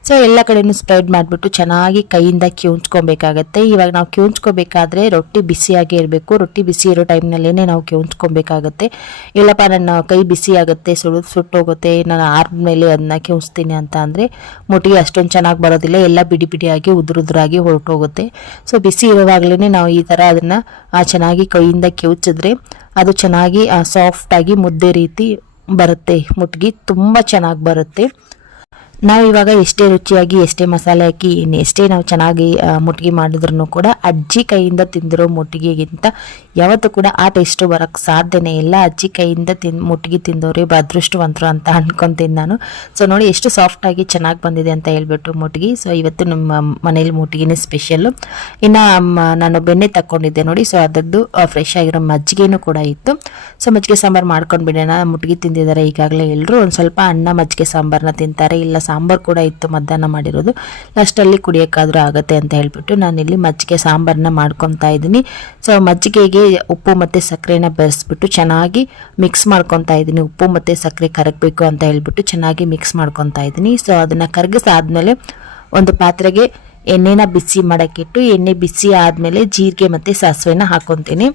ಸೊ ಎಲ್ಲ ಕಡೆಯೂ ಸ್ಪ್ರೆಡ್ ಮಾಡಿಬಿಟ್ಟು ಚೆನ್ನಾಗಿ ಕೈಯಿಂದ ಕ್ಯೂಂಚ್ಕೊಬೇಕಾಗತ್ತೆ ಇವಾಗ ನಾವು ಕ್ಯೂಂಚ್ಕೋಬೇಕಾದ್ರೆ ರೊಟ್ಟಿ ಬಿಸಿಯಾಗಿ ಇರಬೇಕು. ರೊಟ್ಟಿ ಬಿಸಿ ಇರೋ ಟೈಮ್ನಲ್ಲೇ ನಾವು ಕ್ಯೂಂಚ್ಕೊಬೇಕಾಗತ್ತೆ ಇಲ್ಲಪ್ಪ, ನನ್ನ ಕೈ ಬಿಸಿ ಆಗುತ್ತೆ ಸುಡು ಸುಟ್ಟೋಗುತ್ತೆ ನಾನು ಆರ್ಮೇಲೆ ಅದನ್ನ ಕ್ಯೂಂಚ್ತೀನಿ ಅಂತ ಅಂದರೆ ಮುಟ್ಟಿಗೆ ಅಷ್ಟೊಂದು ಚೆನ್ನಾಗಿ ಬರೋದಿಲ್ಲ. ಎಲ್ಲ ಬಿಡಿ ಬಿಡಿಯಾಗಿ ಉದುರು ಉದುರಾಗಿ ಹೊರಟೋಗುತ್ತೆ. ಸೊ ಬಿಸಿ ಇರುವಾಗಲೇ ನಾವು ಈ ಥರ ಅದನ್ನು ಚೆನ್ನಾಗಿ ಕೈಯಿಂದ ಕಿವುಚಿದ್ರೆ ಅದು ಚೆನ್ನಾಗಿ ಸಾಫ್ಟಾಗಿ ಮುದ್ದೆ ರೀತಿ ಬರುತ್ತೆ. ಮುಟ್ಗಿ ತುಂಬ ಚೆನ್ನಾಗಿ ಬರುತ್ತೆ. ನಾವು ಇವಾಗ ಎಷ್ಟೇ ರುಚಿಯಾಗಿ, ಎಷ್ಟೇ ಮಸಾಲೆ ಹಾಕಿ ಎಷ್ಟೇ ನಾವು ಚೆನ್ನಾಗಿ ಮುಟ್ಗಿ ಮಾಡಿದ್ರು ಕೂಡ ಅಜ್ಜಿ ಕೈಯಿಂದ ತಿಂದಿರೋ ಮುಟ್ಗಿಗಿಂತ ಯಾವತ್ತೂ ಕೂಡ ಆ ಟೇಸ್ಟು ಬರೋಕ್ಕೆ ಸಾಧ್ಯನೇ ಇಲ್ಲ. ಅಜ್ಜಿ ಕೈಯಿಂದ ತಿನ್, ಮುಟ್ಗಿ ತಿಂದವ್ರಿ ಅದೃಷ್ಟವಂತರು ಅಂತ ಅನ್ಕೊಂತೀನಿ ನಾನು. ಸೊ ನೋಡಿ ಎಷ್ಟು ಸಾಫ್ಟಾಗಿ ಚೆನ್ನಾಗಿ ಬಂದಿದೆ ಅಂತ ಹೇಳ್ಬಿಟ್ಟು ಮುಟ್ಗಿ. ಸೊ ಇವತ್ತು ನಮ್ಮ ಮನೇಲಿ ಮುಟ್ಗಿನೇ ಸ್ಪೆಷಲ್ಲು ಇನ್ನು ನಾನು ಬೆಣ್ಣೆ ತಗೊಂಡಿದ್ದೆ ನೋಡಿ. ಸೊ ಅದರದ್ದು ಫ್ರೆಶ್ ಆಗಿರೋ ಮಜ್ಜಿಗೆನೂ ಕೂಡ ಇತ್ತು. ಸೊ ಮಜ್ಜಿಗೆ ಸಾಂಬಾರು ಮಾಡ್ಕೊಂಡು ಬಿಡೋಣ ಮುಟ್ಗಿ ತಿಂದಿದ್ದಾರೆ ಈಗಾಗಲೇ ಎಲ್ಲರೂ ಒಂದು ಸ್ವಲ್ಪ ಅನ್ನ ಮಜ್ಜಿಗೆ ಸಾಂಬಾರನ್ನ ತಿಂತಾರೆ. ಇಲ್ಲ ಸಾಂಬಾರು ಕೂಡ ಇತ್ತು ಮಧ್ಯಾಹ್ನ ಮಾಡಿರೋದು. ಲಾಸ್ಟಲ್ಲಿ ಕುಡಿಯೋಕ್ಕಾದರೂ ಆಗುತ್ತೆ ಅಂತ ಹೇಳಿಬಿಟ್ಟು ನಾನಿಲ್ಲಿ ಮಜ್ಜಿಗೆ ಸಾಂಬಾರನ್ನ ಮಾಡ್ಕೊತಾ ಇದ್ದೀನಿ. ಸೊ ಮಜ್ಜಿಗೆಗೆ ಉಪ್ಪು ಮತ್ತು ಸಕ್ಕರೆನ ಬೆರೆಸ್ಬಿಟ್ಟು ಚೆನ್ನಾಗಿ ಮಿಕ್ಸ್ ಮಾಡ್ಕೊತಾ ಇದ್ದೀನಿ. ಉಪ್ಪು ಮತ್ತು ಸಕ್ಕರೆ ಕರಗಬೇಕು ಅಂತ ಹೇಳಿಬಿಟ್ಟು ಚೆನ್ನಾಗಿ ಮಿಕ್ಸ್ ಮಾಡ್ಕೊತಾ ಇದ್ದೀನಿ. ಸೊ ಅದನ್ನು ಕರಗಿಸಾದ್ಮೇಲೆ ಒಂದು ಪಾತ್ರೆಗೆ ಎಣ್ಣೆನ ಬಿಸಿ ಮಾಡೋಕ್ಕಿಟ್ಟು ಎಣ್ಣೆ ಬಿಸಿ ಆದಮೇಲೆ ಜೀರಿಗೆ ಮತ್ತು ಸಾಸಿವೆನ ಹಾಕೊತೀನಿ.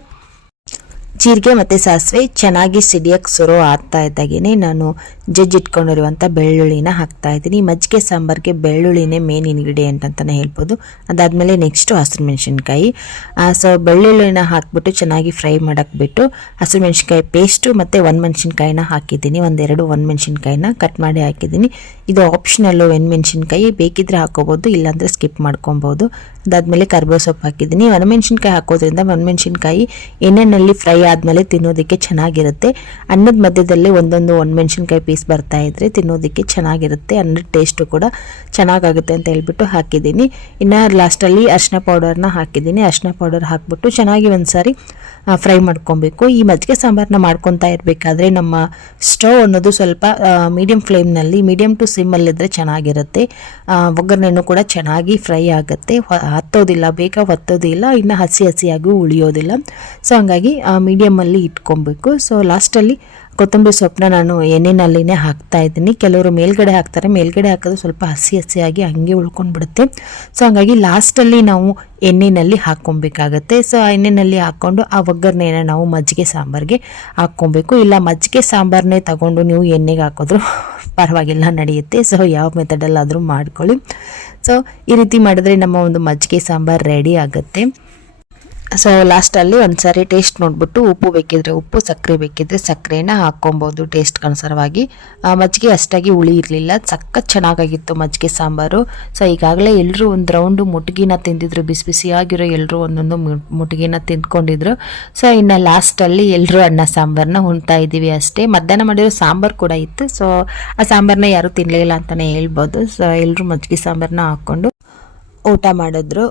ಜೀರಿಗೆ ಮತ್ತು ಸಾಸಿವೆ ಚೆನ್ನಾಗಿ ಸಿಡಿಯಕ್ಕೆ ಶುರು ಆಗ್ತಾ ಇದ್ದಾಗೇ ನಾನು ಜಜ್ಜಿಟ್ಕೊಂಡಿರುವಂಥ ಬೆಳ್ಳುಳ್ಳಿನ ಹಾಕ್ತಾ ಇದ್ದೀನಿ. ಮಜ್ಜಿಗೆ ಸಾಂಬಾರಿಗೆ ಬೆಳ್ಳುಳ್ಳಿನೇ ಮೇನ್ ಇಂಗ್ರೀಡಿಯೆಂಟ್ ಅಂತಲೇ ಹೇಳ್ಬೋದು. ಅದಾದಮೇಲೆ ನೆಕ್ಸ್ಟು ಹಸಿರು ಮೆಣಸಿನ್ಕಾಯಿ. ಸೊ ಬೆಳ್ಳುಳ್ಳಿನ ಹಾಕ್ಬಿಟ್ಟು ಚೆನ್ನಾಗಿ ಫ್ರೈ ಮಾಡಕ್ಕೆ ಬಿಟ್ಟು ಹಸಿರು ಮೆಣಸಿನ್ಕಾಯಿ ಪೇಸ್ಟು ಮತ್ತು ಒಣಮೆಣಸಿನ್ಕಾಯಿನ ಹಾಕಿದ್ದೀನಿ. ಒಂದೆರಡು ಒಂದು ಒಣಮೆಣಸಿನ್ಕಾಯಿನ ಕಟ್ ಮಾಡಿ ಹಾಕಿದ್ದೀನಿ. ಇದು ಆಪ್ಷನಲ್ಲು ಒಣಮೆಣಸಿನ್ಕಾಯಿ ಬೇಕಿದ್ರೆ ಹಾಕೋಬೋದು, ಇಲ್ಲಾಂದರೆ ಸ್ಕಿಪ್ ಮಾಡ್ಕೊಬೋದು. ಅದಾದಮೇಲೆ ಕರ್ಬೇವು ಸೊಪ್ಪು ಹಾಕಿದ್ದೀನಿ. ಒಣಮೆಣಸಿನ್ಕಾಯಿ ಹಾಕೋದ್ರಿಂದ ಒಣಮೆಣಸಿನ್ಕಾಯಿ ಎಣ್ಣೆಯಲ್ಲಿ ಫ್ರೈ ಆದಮೇಲೆ ತಿನ್ನೋದಕ್ಕೆ ಚೆನ್ನಾಗಿರುತ್ತೆ. ಅನ್ನದ ಮಧ್ಯದಲ್ಲಿ ಒಂದೊಂದು ಒಣಮೆಣಸಿನ್ಕಾಯಿ ಪೀಸ್ ಬರ್ತಾ ಇದ್ರೆ ತಿನ್ನೋದಕ್ಕೆ ಚೆನ್ನಾಗಿರುತ್ತೆ. ಅನ್ನದ ಟೇಸ್ಟು ಕೂಡ ಚೆನ್ನಾಗಾಗುತ್ತೆ ಅಂತ ಹೇಳ್ಬಿಟ್ಟು ಹಾಕಿದ್ದೀನಿ. ಇನ್ನು ಲಾಸ್ಟಲ್ಲಿ ಅರ್ಶಿನ ಪೌಡರ್ನ ಹಾಕಿದ್ದೀನಿ. ಅರ್ಶಿನ ಪೌಡರ್ ಹಾಕ್ಬಿಟ್ಟು ಚೆನ್ನಾಗಿ ಒಂದ್ಸಾರಿ ಫ್ರೈ ಮಾಡ್ಕೊಬೇಕು. ಈ ಮಜ್ಜಿಗೆ ಸಾಂಬಾರನ್ನ ಮಾಡ್ಕೊತಾ ಇರಬೇಕಾದ್ರೆ ನಮ್ಮ ಸ್ಟವ್ ಅನ್ನೋದು ಸ್ವಲ್ಪ ಮೀಡಿಯಂ ಫ್ಲೇಮ್ನಲ್ಲಿ ಮೀಡಿಯಂ ಟು ಸಿಮ್ಮಲ್ಲಿದ್ದರೆ ಚೆನ್ನಾಗಿರುತ್ತೆ. ಒಗ್ಗರಣೆನೂ ಕೂಡ ಚೆನ್ನಾಗಿ ಫ್ರೈ ಆಗುತ್ತೆ. ಹತ್ತೋದಿಲ್ಲ, ಬೇಗ ಹೊತ್ತೋದಿಲ್ಲ ಇನ್ನು ಹಸಿ ಹಸಿಯಾಗಿ ಉಳಿಯೋದಿಲ್ಲ. ಸೊ ಹಂಗಾಗಿ ಮೀಡಿಯಮಲ್ಲಿ ಇಟ್ಕೊಬೇಕು. ಸೊ ಲಾಸ್ಟಲ್ಲಿ ಕೊತ್ತಂಬರಿ ಸೊಪ್ಪನ್ನ ನಾನು ಎಣ್ಣೆನಲ್ಲಿನೇ ಹಾಕ್ತಾ ಇದ್ದೀನಿ. ಕೆಲವರು ಮೇಲ್ಗಡೆ ಹಾಕ್ತಾರೆ. ಮೇಲ್ಗಡೆ ಹಾಕೋದು ಸ್ವಲ್ಪ ಹಸಿ ಹಸಿಯಾಗಿ ಹಂಗೆ ಉಳ್ಕೊಂಡ್ಬಿಡುತ್ತೆ. ಸೊ ಹಂಗಾಗಿ ಲಾಸ್ಟಲ್ಲಿ ನಾವು ಎಣ್ಣೆನಲ್ಲಿ ಹಾಕ್ಕೊಬೇಕಾಗತ್ತೆ. ಸೊ ಆ ಎಣ್ಣೆನಲ್ಲಿ ಹಾಕ್ಕೊಂಡು ಆ ಒಗ್ಗರಣೆನ ನಾವು ಮಜ್ಜಿಗೆ ಸಾಂಬಾರಿಗೆ ಹಾಕ್ಕೊಬೇಕು. ಇಲ್ಲ, ಮಜ್ಜಿಗೆ ಸಾಂಬಾರನ್ನೇ ತಗೊಂಡು ನೀವು ಎಣ್ಣೆಗೆ ಹಾಕಿದ್ರು ಪರವಾಗಿಲ್ಲ, ನಡೆಯುತ್ತೆ. ಸೊ ಯಾವ ಮೆಥಡಲ್ಲಾದರೂ ಮಾಡ್ಕೊಳ್ಳಿ. ಸೊ ಈ ರೀತಿ ಮಾಡಿದ್ರೆ ನಮ್ಮ ಒಂದು ಮಜ್ಜಿಗೆ ಸಾಂಬಾರು ರೆಡಿ ಆಗುತ್ತೆ. ಸೊ ಲಾಸ್ಟಲ್ಲಿ ಒಂದ್ಸರಿ ಟೇಸ್ಟ್ ನೋಡಿಬಿಟ್ಟು ಉಪ್ಪು ಬೇಕಿದ್ರೆ ಉಪ್ಪು ಸಕ್ಕರೆ ಬೇಕಿದ್ರೆ ಸಕ್ಕರೆನ ಹಾಕ್ಕೊಬೋದು ಟೇಸ್ಟ್ ಅನುಸಾರವಾಗಿ ಮಜ್ಜಿಗೆ ಅಷ್ಟಾಗಿ ಹುಳಿ ಇರಲಿಲ್ಲ. ಸಕ್ಕ ಚೆನ್ನಾಗಾಗಿತ್ತು ಮಜ್ಜಿಗೆ ಸಾಂಬಾರು. ಸೊ ಈಗಾಗಲೇ ಎಲ್ಲರೂ ಒಂದು ರೌಂಡು ಮುಟ್ಗಿನ ತಿಂದಿದ್ರು, ಬಿಸಿ ಬಿಸಿಯಾಗಿರೋ ಎಲ್ಲರೂ ಒಂದೊಂದು ಮುಟ್ಗಿನ ತಿಂದ್ಕೊಂಡಿದ್ರು. ಸೊ ಇನ್ನು ಲಾಸ್ಟಲ್ಲಿ ಎಲ್ಲರೂ ಅನ್ನ ಸಾಂಬಾರನ್ನ ಉಣ್ತಾ ಇದ್ದೀವಿ ಅಷ್ಟೇ. ಮಧ್ಯಾಹ್ನ ಮಾಡಿರೋ ಸಾಂಬಾರು ಕೂಡ ಇತ್ತು. ಸೊ ಆ ಸಾಂಬಾರನ್ನ ಯಾರೂ ತಿನ್ನಲಿಲ್ಲ ಅಂತಲೇ ಹೇಳ್ಬೋದು. ಸೊ ಎಲ್ಲರೂ ಮಜ್ಜಿಗೆ ಸಾಂಬಾರನ್ನ ಹಾಕ್ಕೊಂಡು ಊಟ ಮಾಡಿದ್ರು.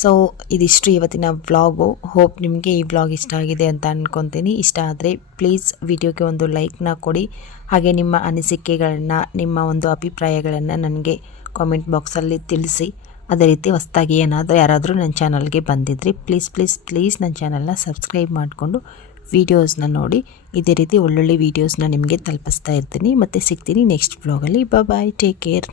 ಸೊ ಇದಿಷ್ಟು ಇವತ್ತಿನ ವ್ಲಾಗು ಹೋಪ್ ನಿಮಗೆ ಈ ವ್ಲಾಗ್ ಇಷ್ಟ ಆಗಿದೆ ಅಂತ ಅಂದ್ಕೊತೀನಿ ಇಷ್ಟ ಆದರೆ ಪ್ಲೀಸ್ ವಿಡಿಯೋಗೆ ಒಂದು ಲೈಕ್ನ ಕೊಡಿ. ಹಾಗೆ ನಿಮ್ಮ ಅನಿಸಿಕೆಗಳನ್ನು, ನಿಮ್ಮ ಒಂದು ಅಭಿಪ್ರಾಯಗಳನ್ನು ನನಗೆ ಕಾಮೆಂಟ್ ಬಾಕ್ಸಲ್ಲಿ ತಿಳಿಸಿ. ಅದೇ ರೀತಿ ಹೊಸದಾಗಿ ಏನಾದರೂ ಯಾರಾದರೂ ನನ್ನ ಚಾನಲ್ಗೆ ಬಂದಿದ್ರಿ ಪ್ಲೀಸ್ ಪ್ಲೀಸ್ ಪ್ಲೀಸ್ ನನ್ನ ಚಾನಲ್ನ ಸಬ್ಸ್ಕ್ರೈಬ್ ಮಾಡಿಕೊಂಡು ವೀಡಿಯೋಸ್ನ ನೋಡಿ. ಇದೇ ರೀತಿ ಒಳ್ಳೊಳ್ಳೆ ವೀಡಿಯೋಸ್ನ ನಿಮಗೆ ತಲುಪಿಸ್ತಾ ಇರ್ತೀನಿ. ಮತ್ತು ಸಿಗ್ತೀನಿ ನೆಕ್ಸ್ಟ್ ವ್ಲಾಗಲ್ಲಿ ಬಾಯ್ ಟೇಕ್ ಕೇರ್